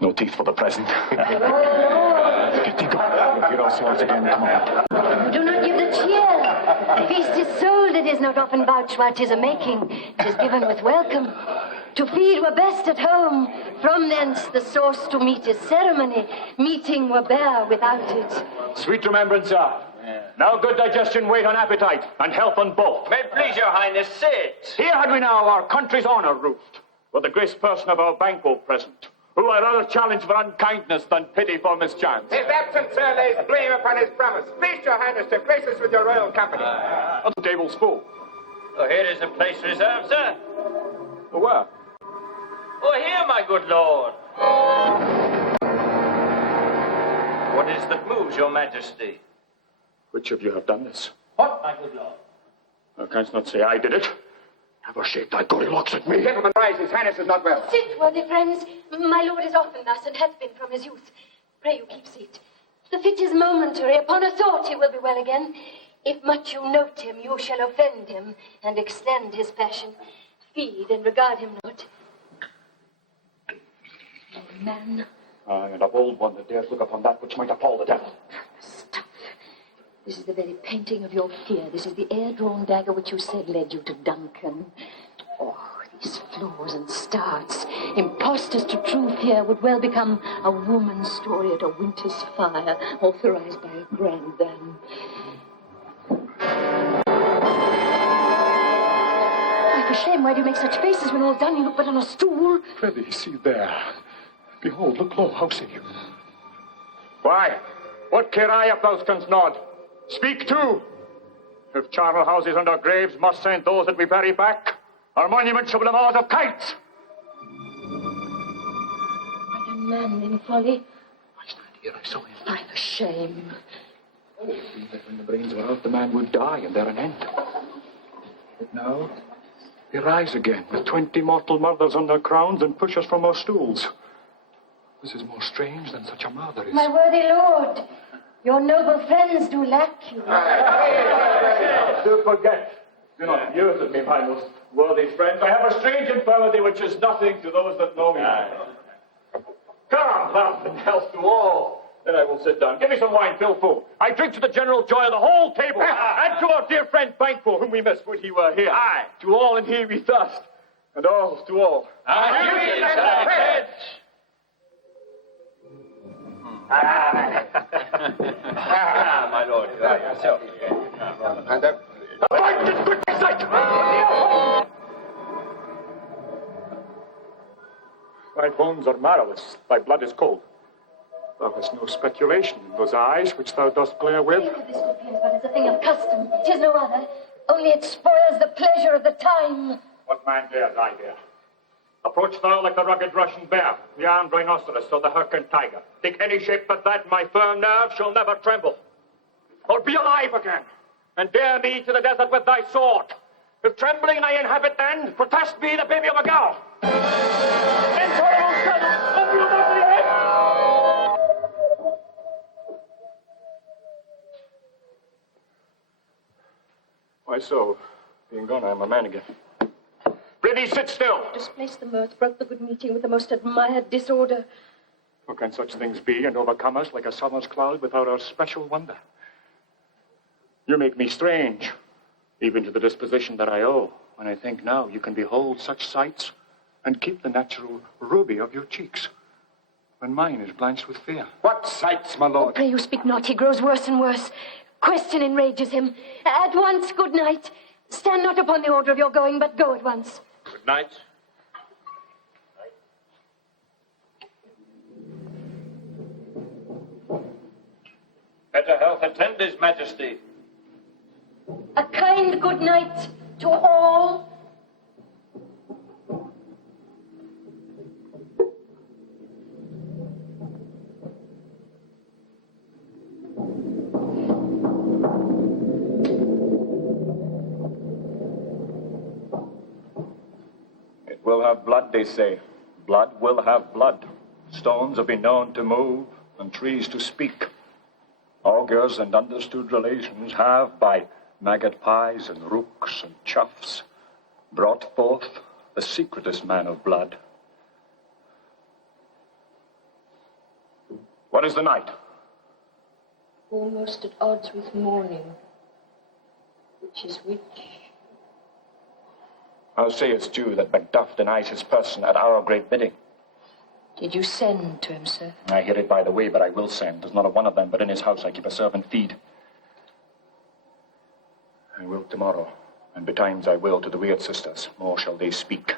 No teeth for the present. Get thee gone. We'll hear ourselves again tomorrow. Do not give the cheer. The feast is sold, it is not often vouched while 'tis a-making. 'Tis given with welcome. To feed were best at home. From thence the source to meet is ceremony. Meeting were bare without it. Sweet remembrance, sir. Now good digestion wait on appetite, and health on both. May it please your highness, sit. Here had we now our country's honour roofed, with the graced person of our Banquo present, who I rather challenge for unkindness than pity for mischance. His absence, sir, lays blame upon his promise. Please your highness to grace us with your royal company. The table's full. Oh, here is the place reserved, sir. Where? Oh, here, my good lord. What is that moves your majesty? Which of you have done this? What, my good lord? Thou canst not say I did it. Never shake thy gory locks at me. Gentlemen, rise. His highness is not well. Sit, worthy friends. My lord is often thus, and hath been from his youth. Pray you keep seat. The fit is momentary. Upon a thought he will be well again. If much you note him, you shall offend him, and extend his passion. Feed and regard him not. Oh, man. Aye, and a bold one that dares look upon that which might appall the devil. Stuff. This is the very painting of your fear. This is the air-drawn dagger which you said led you to Duncan. Oh, these flaws and starts. Impostors to truth here would well become a woman's story at a winter's fire, authorized by a grand dame. Why, for shame, why do you make such faces when all done you look but on a stool? Prithee, see there. Behold, look low, how say you? Why? What care I if thou canst nod? Speak too. If charnel houses under graves must send those that we bury back, our monuments shall be the mouths of kites. Quite a man in folly. I stand here, I saw him. By for shame. It seemed that when the brains were out, the man would die, and there an end. But now, he rise again, with 20 mortal murders on their crowns, and push us from our stools. This is more strange than such a murder is. My worthy lord, your noble friends do lack you. Do forget. Do not use of me, my most worthy friends. I have a strange infirmity which is nothing to those that know me. Come, health and health to all. Then I will sit down. Give me some wine, fill full. I drink to the general joy of the whole table. And to our dear friend Banquo, whom we miss, would he were here. Aye. To all in here we thirst. And all to all. My lord, yourself. And good sight! Thy bones are marrowless, thy blood is cold. Thou hast no speculation in those eyes which thou dost glare with. Think of this, good Fleance, but it's a thing of custom. 'Tis no other. Only it spoils the pleasure of the time. What man dares I dare? Approach thou like the rugged Russian bear, the armed rhinoceros, or the Hyrcan tiger. Take any shape but that, my firm nerve shall never tremble. Or be alive again, and dare me to the desert with thy sword. If trembling I inhabit then, protest me the baby of a girl. Intolerable shadow, open your ugly head! Why so? Being gone, I am a man again. Prithee, sit still. Displace the mirth, broke the good meeting with the most admired disorder. How can such things be and overcome us like a summer's cloud without our special wonder? You make me strange, even to the disposition that I owe, when I think now you can behold such sights and keep the natural ruby of your cheeks, when mine is blanched with fear. What sights, my lord? Oh, pray you speak not. He grows worse and worse. Question enrages him. At once, good night. Stand not upon the order of your going, but go at once. Good night. Health attend His Majesty. A kind good night to all. It will have blood, they say. Blood will have blood. Stones have been known to move, and trees to speak. Augurs and understood relations have, by maggot pies and rooks and chuffs, brought forth the secretest man of blood. What is the night? Almost at odds with morning. Which is which? How sayest you that Macduff denies his person at our great bidding? Did you send to him, sir? I hear it by the way, but I will send. There's not a one of them, but in his house I keep a servant feed. I will tomorrow, and betimes I will to the weird sisters. More shall they speak.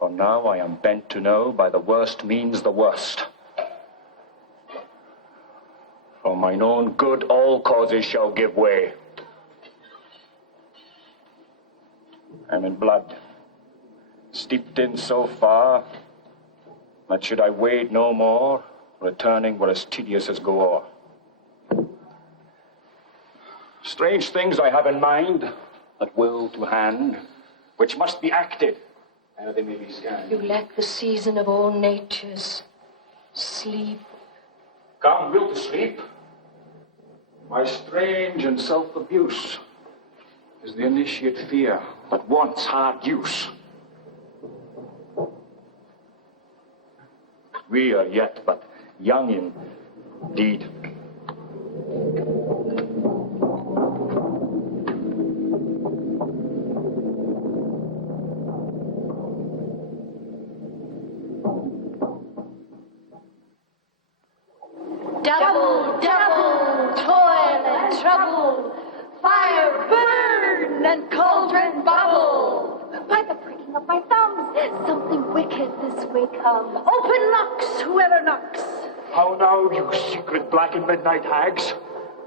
For now I am bent to know by the worst means the worst. For mine own good all causes shall give way. I'm in blood, steeped in so far, that should I wade no more, returning were as tedious as go o'er. Strange things I have in mind, that will to hand, which must be acted, ere they may be scanned. You lack the season of all natures. Sleep. Come, will to sleep. My strange and self-abuse is the initiate fear that wants hard use. We are yet but young indeed. Double, double, toil and trouble, fire burn and cauldron bubble. By the pricking of my thumbs, something wicked this way comes. Open locks, whoever knocks. How now, you secret black and midnight hags?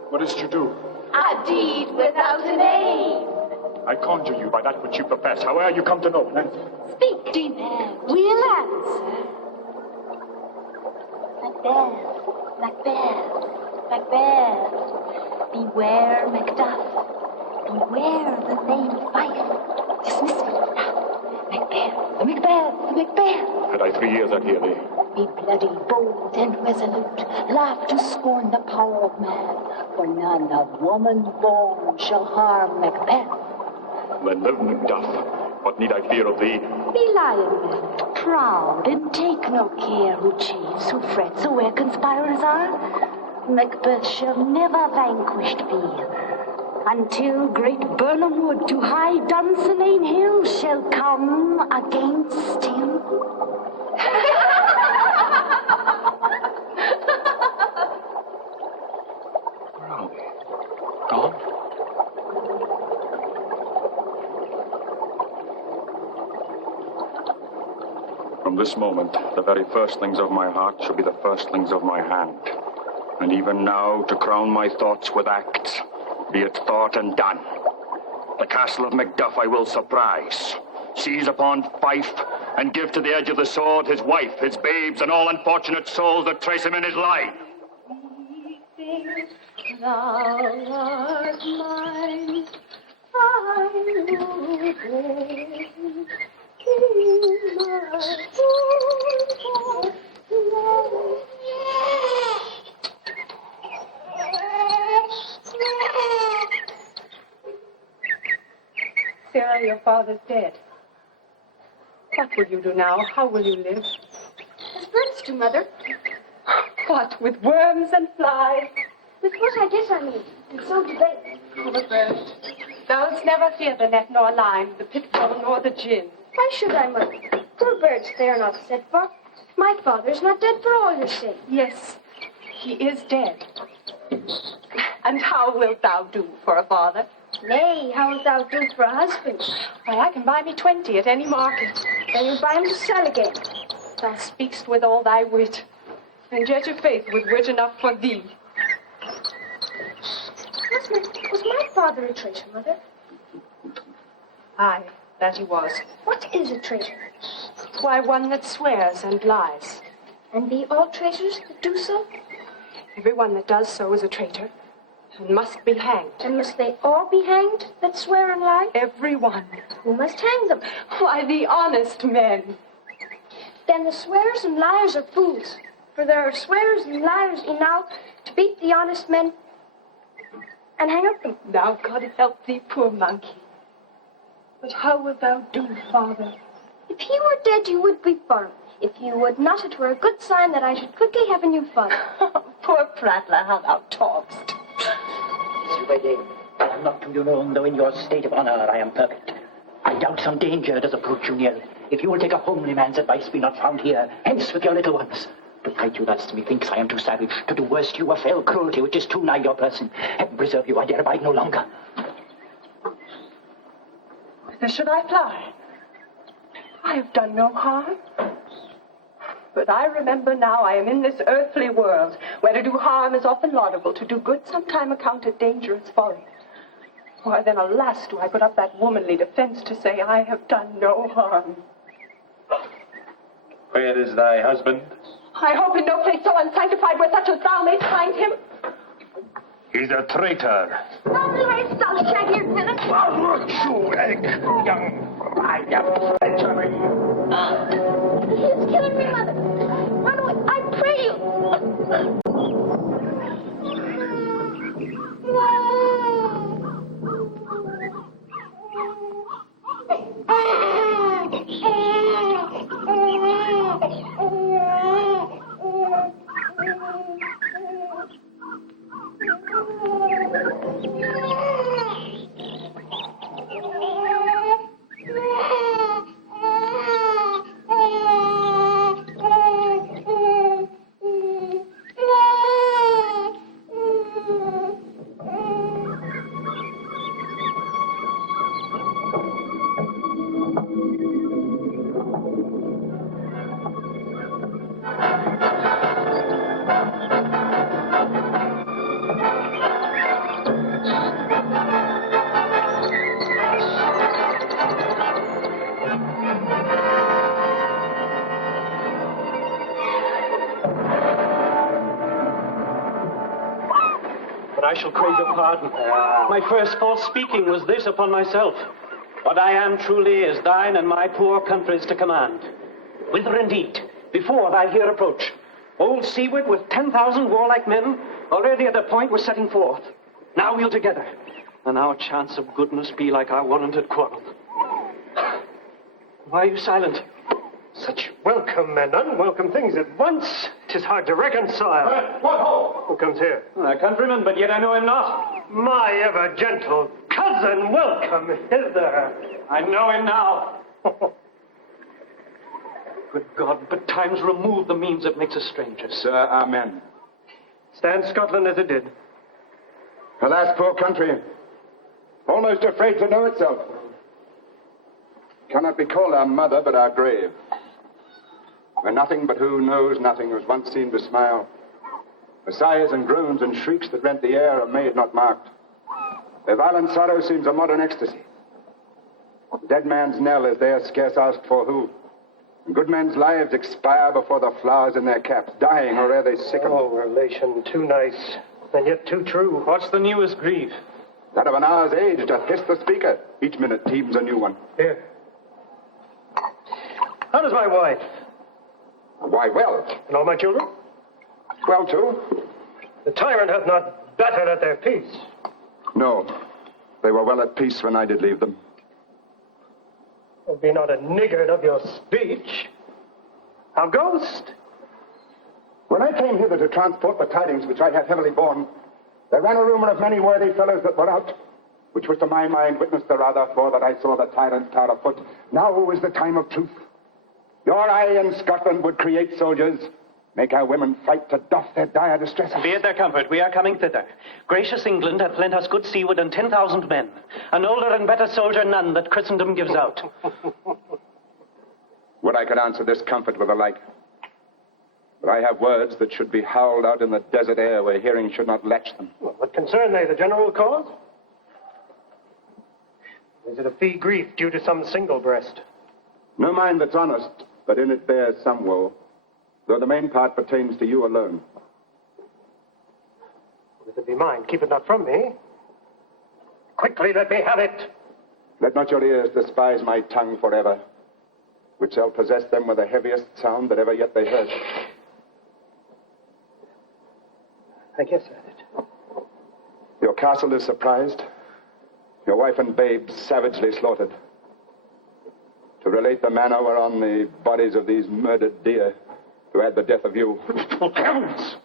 What is to do? A deed without a name. I conjure you by that which you profess. Howe'er you come to know, answer. Speak, demand. We'll answer. Macbeth, Macbeth, Macbeth. Beware Macduff. Beware the vain wife. Dismiss it now. Macbeth, Macbeth, Macbeth. Had I 3 years, I'd hear thee. Be bloody, bold, and resolute. Laugh to scorn the power of man. For none of woman born shall harm Macbeth. Then live, Macduff. What need I fear of thee? Be lion then, proud, and take no care who chieves, who frets, or where conspirers are. Macbeth shall never vanquished be, until great Burnham Wood to high Dunsinane Hill shall come against him. Where are they? Gone? From this moment, the very firstlings of my heart shall be the firstlings of my hand. And even now, to crown my thoughts with acts, be it thought and done. The castle of Macduff I will surprise, seize upon Fife, and give to the edge of the sword his wife, his babes, and all unfortunate souls that trace him in his line. Thou art mine, I will bring in my soul. Sarah, your father's dead. What will you do now? How will you live? As birds do, Mother. What, with worms and flies? With what I get, I mean, and so do they. Poor bird. Thou'st never fear the net nor line, the pitfall nor the gin. Why should I, Mother? Poor birds, they are not set for. My father's not dead for all your sake. Yes, he is dead. And how wilt thou do for a father? Nay, how wilt thou do for a husband? Why, I can buy me 20 at any market. Then you'll buy him to sell again. Thou speakst with all thy wit, and yet your faith with wit enough for thee. Was my father a traitor, Mother? Aye, that he was. What is a traitor? Why, one that swears and lies. And be all traitors that do so? Everyone that does so is a traitor and must be hanged. And must they all be hanged that swear and lie? Everyone. Who must hang them? Why, the honest men. Then the swearers and liars are fools. For there are swearers and liars enow to beat the honest men and hang up them. Now God help thee, poor monkey. But how wilt thou do, Father? If he were dead, you would weep for him. If you would not, it were a good sign that I should quickly have a new father. Poor prattler, how thou talkst. Lady, I am not to you known, though in your state of honor I am perfect. I doubt some danger does approach you nearly. If you will take a homely man's advice, be not found here. Hence with your little ones. To fight you thus, methinks I am too savage. To do worse to you a fell cruelty which is too nigh your person. Heaven preserve you, I dare abide no longer. Whither should I fly? I have done no harm. But I remember now I am in this earthly world, where to do harm is often laudable, to do good sometime accounted dangerous folly. Why then, alas, do I put up that womanly defense to say I have done no harm. Where is thy husband? I hope in no place so unsanctified where such as thou mayst find him. He's a traitor. Don't raise some shaggy villain. You egg, young bride of treachery. He is killing me, Mother. Run away, I pray you. I shall crave your pardon. My first false speaking was this upon myself. What I am truly is thine and my poor country's to command. Whither indeed, before thy here approach, old seaward with 10,000 warlike men, already at the point we're setting forth. Now we'll together, and our chance of goodness be like our warranted quarrel. Why are you silent? Such welcome and unwelcome things at once. 'Tis hard to reconcile. What ho! Who comes here? A countryman, but yet I know him not. My ever gentle cousin, welcome hither. I know him now. Good God, but time's removed the means that makes us strangers. Sir, amen. Stand Scotland as it did. Alas, poor country, almost afraid to know itself. Cannot be called our mother, but our grave. Where nothing but who knows nothing was once seen to smile. The sighs and groans and shrieks that rent the air are made not marked. Their violent sorrow seems a modern ecstasy. The dead man's knell is there scarce asked for who. And good men's lives expire before the flowers in their caps, dying or ere they sicken. Oh, relation, too nice, and yet too true. What's the newest grief? That of an hour's age doth hiss the speaker. Each minute teems a new one. Here. How does my wife? Why, well. And all my children? Well, too. The tyrant hath not battered at their peace. No. They were well at peace when I did leave them. Well, be not a niggard of your speech. How goest? When I came hither to transport the tidings which I had heavily borne, there ran a rumor of many worthy fellows that were out, which was to my mind witness the rather for that I saw the tyrant's tower afoot. Now is the time of truth. Your eye in Scotland would create soldiers, make our women fight to doff their dire distresses. Be it their comfort, we are coming thither. Gracious England hath lent us good seaward and 10,000 men. An older and better soldier none that Christendom gives out. Would I could answer this comfort with a like. But I have words that should be howled out in the desert air where hearing should not latch them. Well, what concern they? The general cause? Is it a fee grief due to some single breast? No mind that's honest, but in it bears some woe, though the main part pertains to you alone. If it be mine, keep it not from me. Quickly, let me have it. Let not your ears despise my tongue forever, which shall possess them with the heaviest sound that ever yet they heard. I guess at it. Your castle is surprised, your wife and babes savagely slaughtered. To relate the manner whereon the bodies of these murdered deer, to add the death of you. Heavens!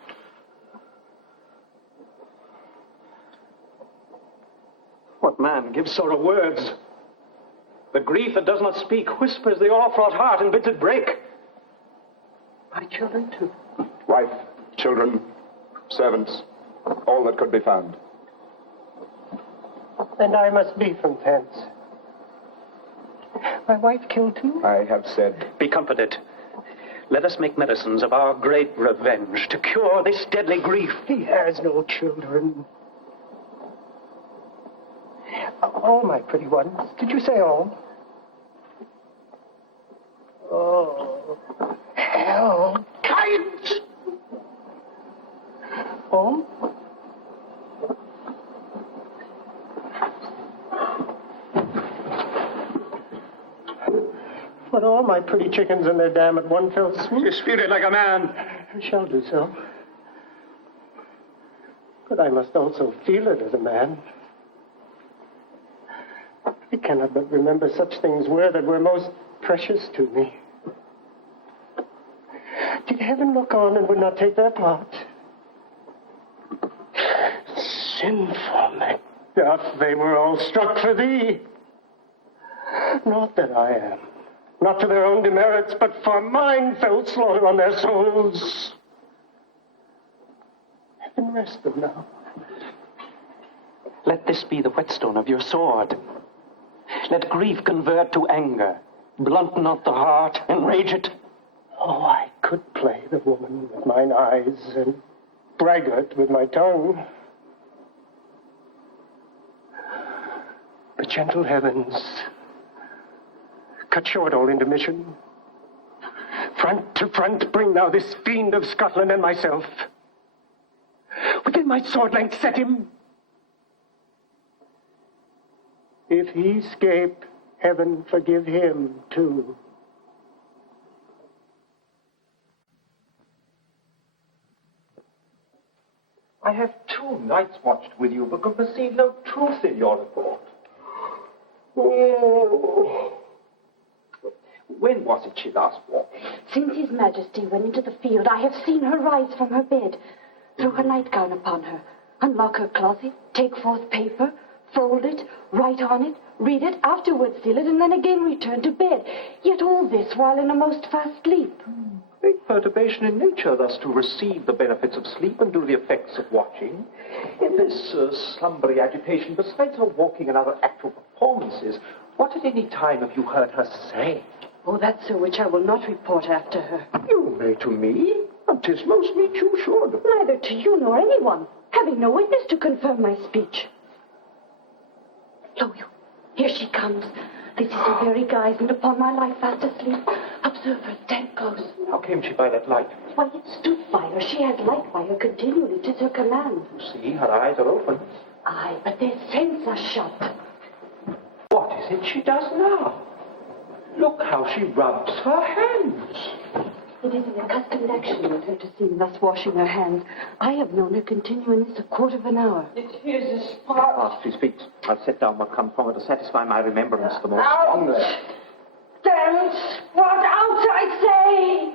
What man gives sorrow words? The grief that does not speak whispers the all-fraught heart and bids it break. My children, too. Wife, children, servants, all that could be found. And I must be from thence. My wife killed too? I have said. Be comforted. Let us make medicines of our great revenge to cure this deadly grief. He has no children. All, my pretty ones. Did you say all? Oh, hell, kite! All? But all my pretty chickens in their dam at one fell swoop. Dispute it like a man. I shall do so. But I must also feel it as a man. I cannot but remember such things that were most precious to me. Did heaven look on and would not take their part? Sinful Macduff, they were all struck for thee. Not that I am. Not to their own demerits, but for mine fell slaughter on their souls. Heaven rest them now. Let this be the whetstone of your sword. Let grief convert to anger. Blunt not the heart, enrage it. Oh, I could play the woman with mine eyes and braggart with my tongue. But gentle heavens, cut short all intermission. Front to front bring thou this fiend of Scotland and myself. Within my sword length set him. If he scape, heaven forgive him too. I have 2 nights watched with you, but could perceive no truth in your report. Oh. When was it she last walked? Since His Majesty went into the field, I have seen her rise from her bed, throw her nightgown upon her, unlock her closet, take forth paper, fold it, write on it, read it, afterwards seal it, and then again return to bed. Yet all this while in a most fast sleep. Great perturbation in nature, thus to receive the benefits of sleep and do the effects of watching. In this slumbery agitation, besides her walking and other actual performances, what at any time have you heard her say? Oh, that's so which I will not report after her. You may to me, and 'tis most meet you should. Neither to you nor anyone, having no witness to confirm my speech. Lo, you, here she comes. This is her very guise, and upon my life fast asleep. Observe her, stand close. How came she by that light? Why, it stood by her. She has light by her continually. 'Tis her command. You see, her eyes are open. Aye, but their senses are shut. What is it she does now? Look how she rubs her hands. It is an accustomed action with her to seem thus washing her hands. I have known her continue in this a quarter of an hour. It is a spot. Ah, she speaks. I'll set down what comes from her to satisfy my remembrance the more strongly. Damn spot out, I say!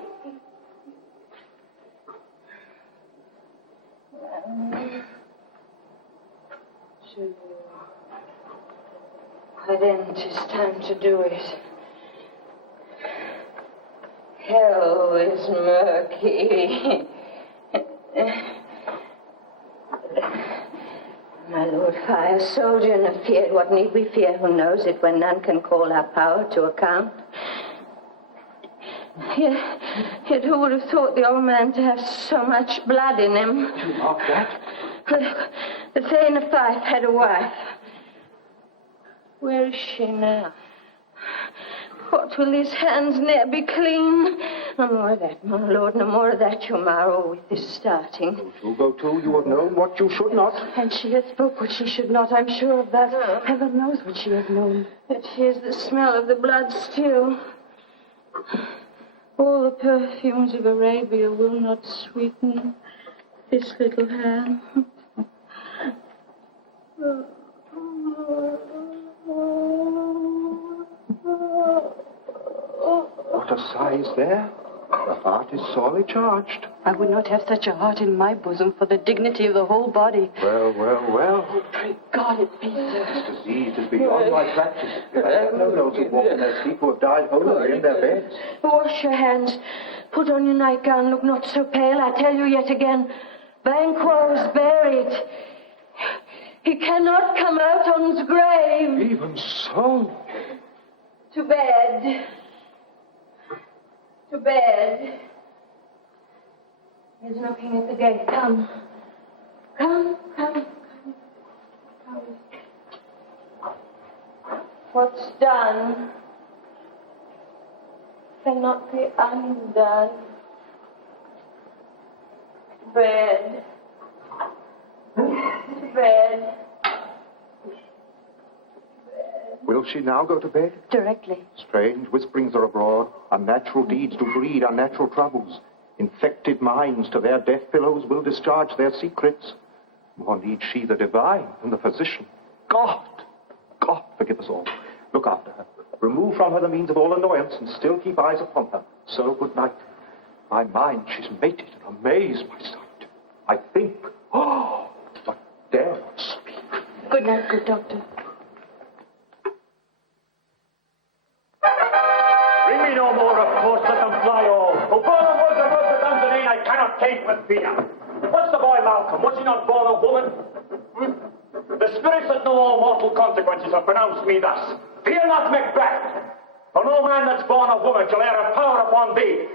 Then 'tis time to do it. Hell is murky. My Lord Fire, soldier in the field, what need we fear? Who knows it when none can call our power to account? Here, Yet who would have thought the old man to have so much blood in him? You mark that? The Thane of Fife had a wife. Where is she now? What will his hands ne'er be clean? No more of that, my lord, no more of that, your marrow, with this starting. Go to, you have known what you should not. And she has spoke what she should not, I'm sure of that. Heaven knows what she has known. But here's the smell of the blood still. All the perfumes of Arabia will not sweeten this little hand. What a size there. The heart is sorely charged. I would not have such a heart in my bosom for the dignity of the whole body. Well. Oh, pray God it be so. This disease is beyond my practice. I have known those who walk in their sleep who have died holily in their beds. Wash your hands. Put on your nightgown. Look not so pale. I tell you yet again, Banquo is buried. He cannot come out on his grave. Even so. To bed. To bed. He's knocking at the gate. Come. Come. What's done cannot be undone. To bed. To bed. Will she now go to bed? Directly. Strange whisperings are abroad. Unnatural deeds do breed unnatural troubles. Infected minds to their death pillows will discharge their secrets. More needs she the divine than the physician. God forgive us all. Look after her. Remove from her the means of all annoyance and still keep eyes upon her. So good night. My mind, she's mated and amazed my sight. I think, but dare not speak. Good night, good doctor. Bring me no more, of course, let them fly all. Oh, born of words and words of Donalbain I cannot take with fear. What's the boy Malcolm? Was he not born of woman? The spirits that know all mortal consequences have pronounced me thus. Fear not Macbeth, for no man that's born of woman shall e'er have power upon thee.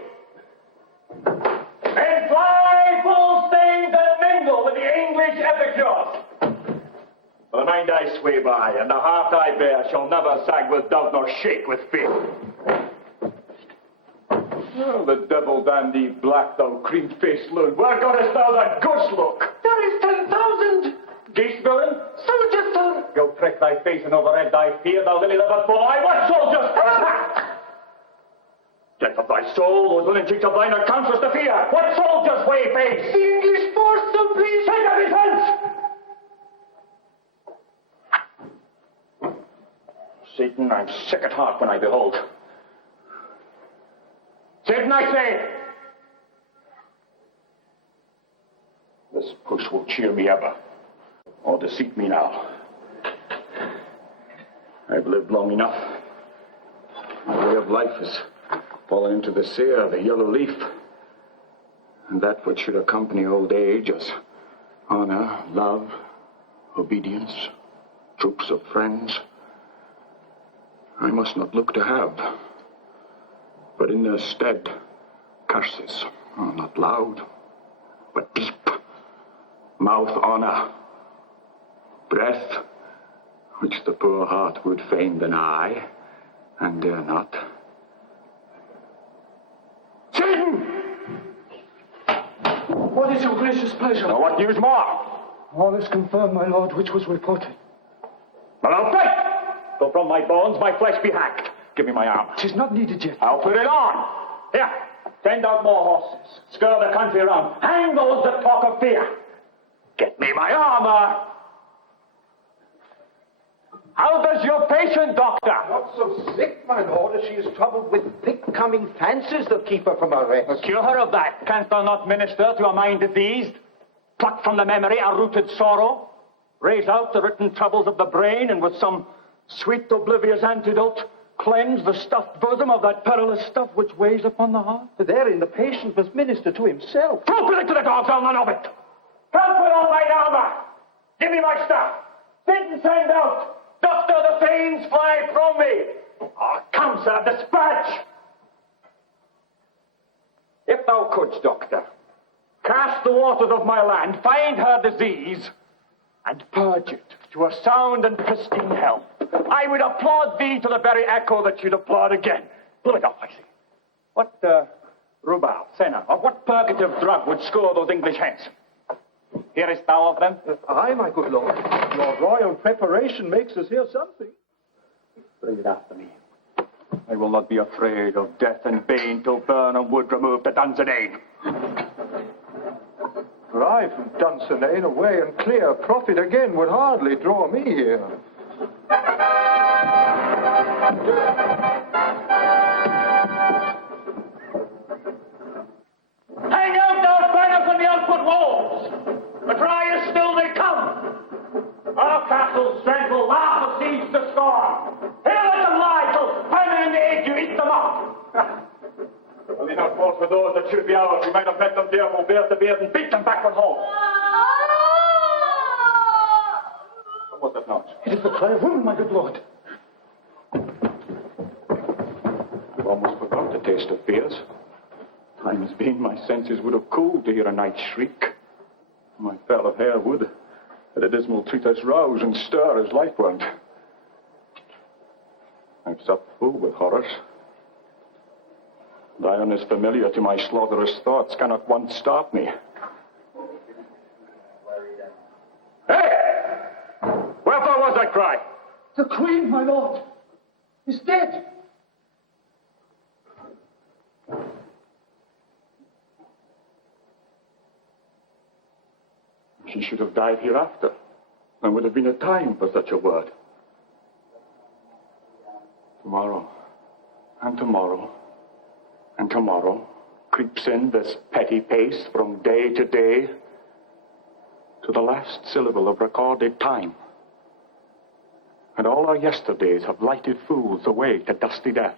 Men fly full stains and mingle with the English epicures. For the mind I sway by, and the heart I bear, shall never sag with doubt nor shake with fear. Oh, the devil damn thee, black thou cream-faced loon, where gottest thou that ghost look? There is 10,000. Geese villain? Soldiers, sir. Go prick thy face and overhead thy fear, thou lily-livered boy. What soldiers? Death of thy soul, those linen cheeks of thine are counsellors to fear. What soldiers wave face? The English force, so please. Take up his hands! Satan, I'm sick at heart when I behold. Satan, I say! This push will cheer me ever, or deceit me now. I've lived long enough. My way of life has fallen into the sere, the yellow leaf. And that which should accompany old age as honor, love, obedience, troops of friends, I must not look to have. But in their stead, curses, not loud, but deep. Mouth honor, breath, which the poor heart would fain deny, and dare not. Satan! What is your gracious pleasure? Now, what news more? All is confirmed, my lord, which was reported. Well, I'll fight! Though from my bones my flesh be hacked. Give me my armor. 'Tis not needed yet. I'll put it on. Here, send out more horses. Stir the country around. Hang those that talk of fear. Get me my armor. How does your patient, doctor? Not so sick, my lord, as she is troubled with thick-coming fancies that keep her from her rest. Cure her of that. Canst thou not minister to a mind diseased? Pluck from the memory a rooted sorrow? Raise out the written troubles of the brain, and with some sweet oblivious antidote, cleanse the stuffed bosom of that perilous stuff which weighs upon the heart? Therein the patient must minister to himself. Open it to the dogs, I'll none of it. Come put on mine armor. Give me my stuff. Bid and send out. Doctor, the fiends fly from me. Oh, come, sir, dispatch. If thou couldst, Doctor, cast the waters of my land, find her disease, and purge it to a sound and pristine health, I would applaud thee to the very echo that you'd applaud again. Pull it off, I say. What, rhubarb, senna, or what purgative drug would score those English hens? Hearest thou of them? Aye, my good lord. Your royal preparation makes us hear something. Bring it after me. I will not be afraid of death and bane till Burnham would remove the Dunsinane. Drive from Dunsinane away and clear profit again would hardly draw me here. Hang out those banners on the output walls! The cry is still they come! Our castle's strength will laugh the siege to scorn! Here let them lie till famine and age you eat them up! Were they not fought for those that should be ours, we might have met them there from beard to beard and beat them backward home. What was that noise? It is the cry of women, my good lord. I've almost forgot the taste of fears. Time has been, my senses would have cooled to hear a night's shriek. My fell of hair would, at a dismal treatise, rouse and stir as life won't. I've supped full with horrors. Lion is familiar to my slaughterous thoughts, cannot once stop me. Hey! Wherefore was that cry? The Queen, my lord, is dead. She should have died hereafter. There would have been a time for such a word. Tomorrow, and tomorrow, and tomorrow creeps in this petty pace from day to day to the last syllable of recorded time. And all our yesterdays have lighted fools away to dusty death.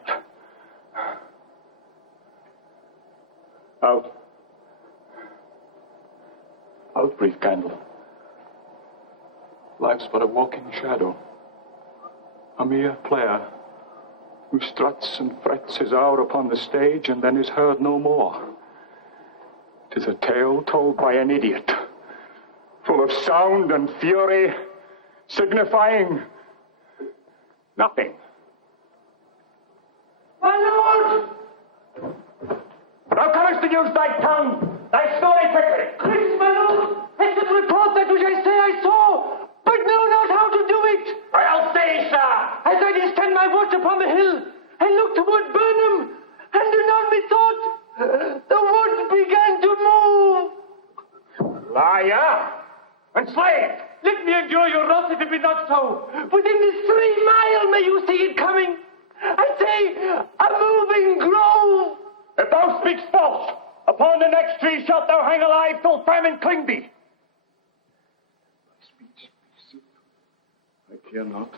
Out. Out, brief candle. Life's but a walking shadow, a mere player who struts and frets his hour upon the stage and then is heard no more. 'Tis a tale told by an idiot, full of sound and fury, signifying nothing. My lord! Thou comest to use thy tongue, thy story quickly. Chris, my lord, I should report that which I say I saw, but know not how to do it. I'll say, sir. As I did stand my watch upon the hill, and looked toward Burnham, and anon methought the woods began to move. Liar and slave! Let me endure your wrath if it be not so. Within this 3 mile may you see it coming. I say, a moving grove. If thou speakst false, upon the next tree shalt thou hang alive till famine cling thee. Thy speech be sooth. I care not.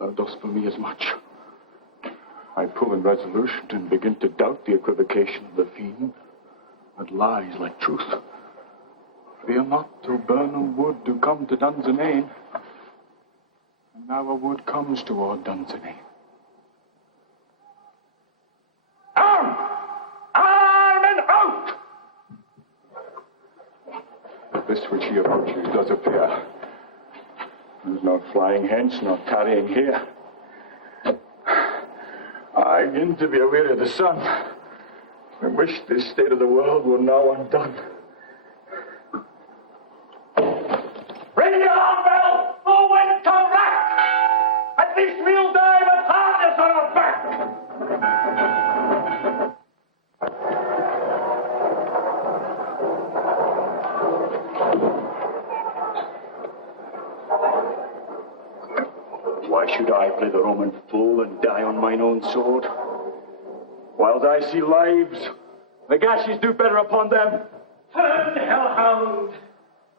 Thou dost for me as much. I pull in resolution and begin to doubt the equivocation of the fiend that lies like truth. Fear not till Burnham wood do come to Dunsinane. And now a wood comes toward Dunsinane. Arm! Arm and out! This which he approaches does appear. There's no flying hence, nor tarrying here. I begin to be aweary of the sun. I wish this state of the world were now undone. Ring the alarm bell! Oh, when come back! At least we'll die with harness on our back! Why should I play the Roman fool and die on mine own sword? Whiles I see lives, the gashes do better upon them. Turn, hellhound!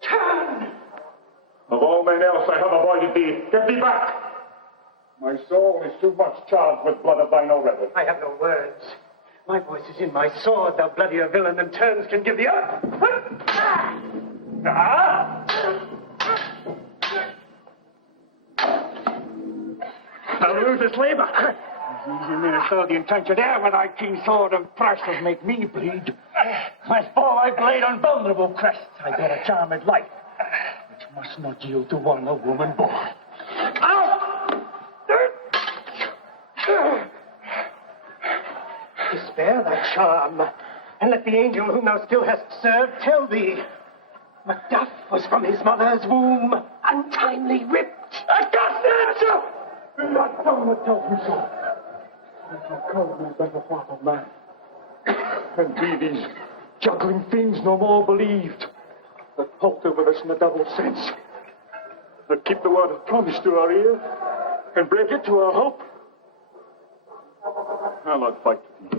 Turn! Of all men else I have avoided thee. Get thee back! My soul is too much charged with blood of thine already. I have no words. My voice is in my sword, thou bloodier villain than turns can give thee up. Thou losest labor. Easy, minister, the intention there with thy keen sword and thrusters make me bleed. My fall I blade on vulnerable crests, I bear a charmed life, which must not yield to one a woman born. Spare thy charm, and let the angel whom thou still hast served tell thee. Macduff was from his mother's womb untimely ripped. Augustus! That tongue that tells me so. I shall call my better part of man. And be these juggling fiends no more believed, that palter with us in the double sense, that keep the word of promise to our ear, and break it to our hope. I'll not fight with thee.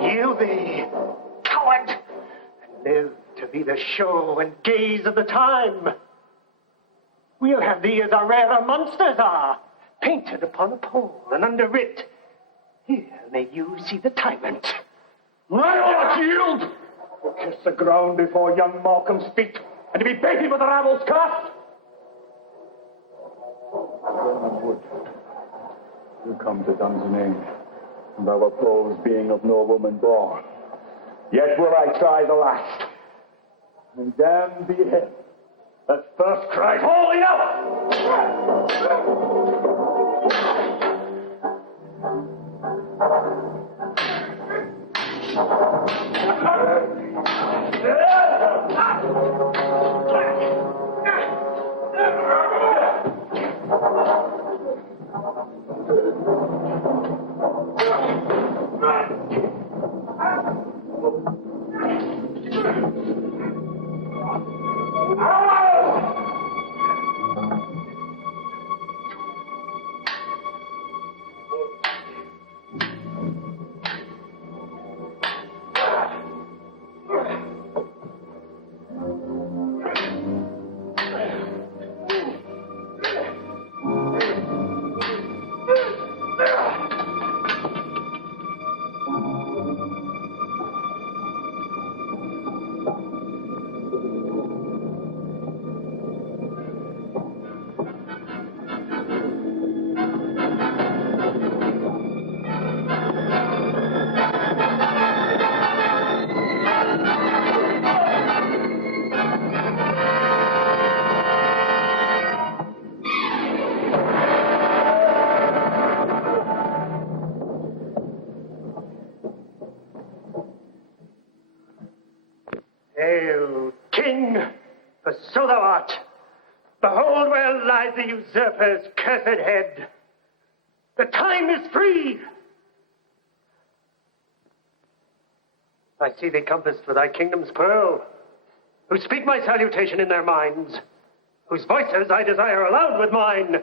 Yield thee, coward, and live to be the show and gaze of the time. We'll have thee as our rarer monsters are, painted upon a pole and underwrit. Here may you see the tyrant. I will not yield! To kiss the ground before young Malcolm's feet, and to be baited with the rabble's cast. Would you come to Dunsinane, and thou oppose being of no woman born. Yet will I try the last, and damn be him that first cried, holy out! So thou art. Behold where lies the usurper's cursed head. The time is free. I see thee compassed with thy kingdom's pearl, who speak my salutation in their minds, whose voices I desire aloud with mine.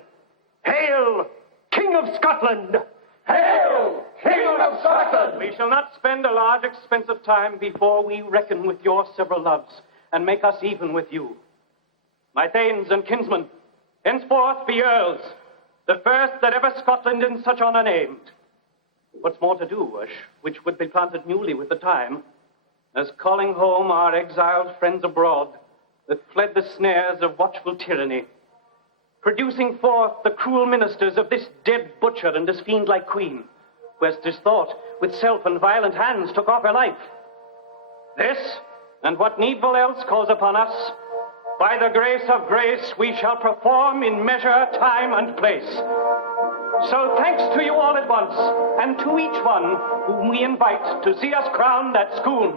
Hail, King of Scotland! Hail, King of Scotland! We shall not spend a large expense of time before we reckon with your several loves, and make us even with you. My thanes and kinsmen, henceforth be earls, the first that ever Scotland in such honour named. What's more to do, which would be planted newly with the time, as calling home our exiled friends abroad, that fled the snares of watchful tyranny, producing forth the cruel ministers of this dead butcher and this fiend-like queen, who, as 'tis thought, with self and violent hands took off her life. This, and what needful else calls upon us, by the grace of grace we shall perform in measure, time, and place. So thanks to you all at once, and to each one whom we invite to see us crowned at Scone.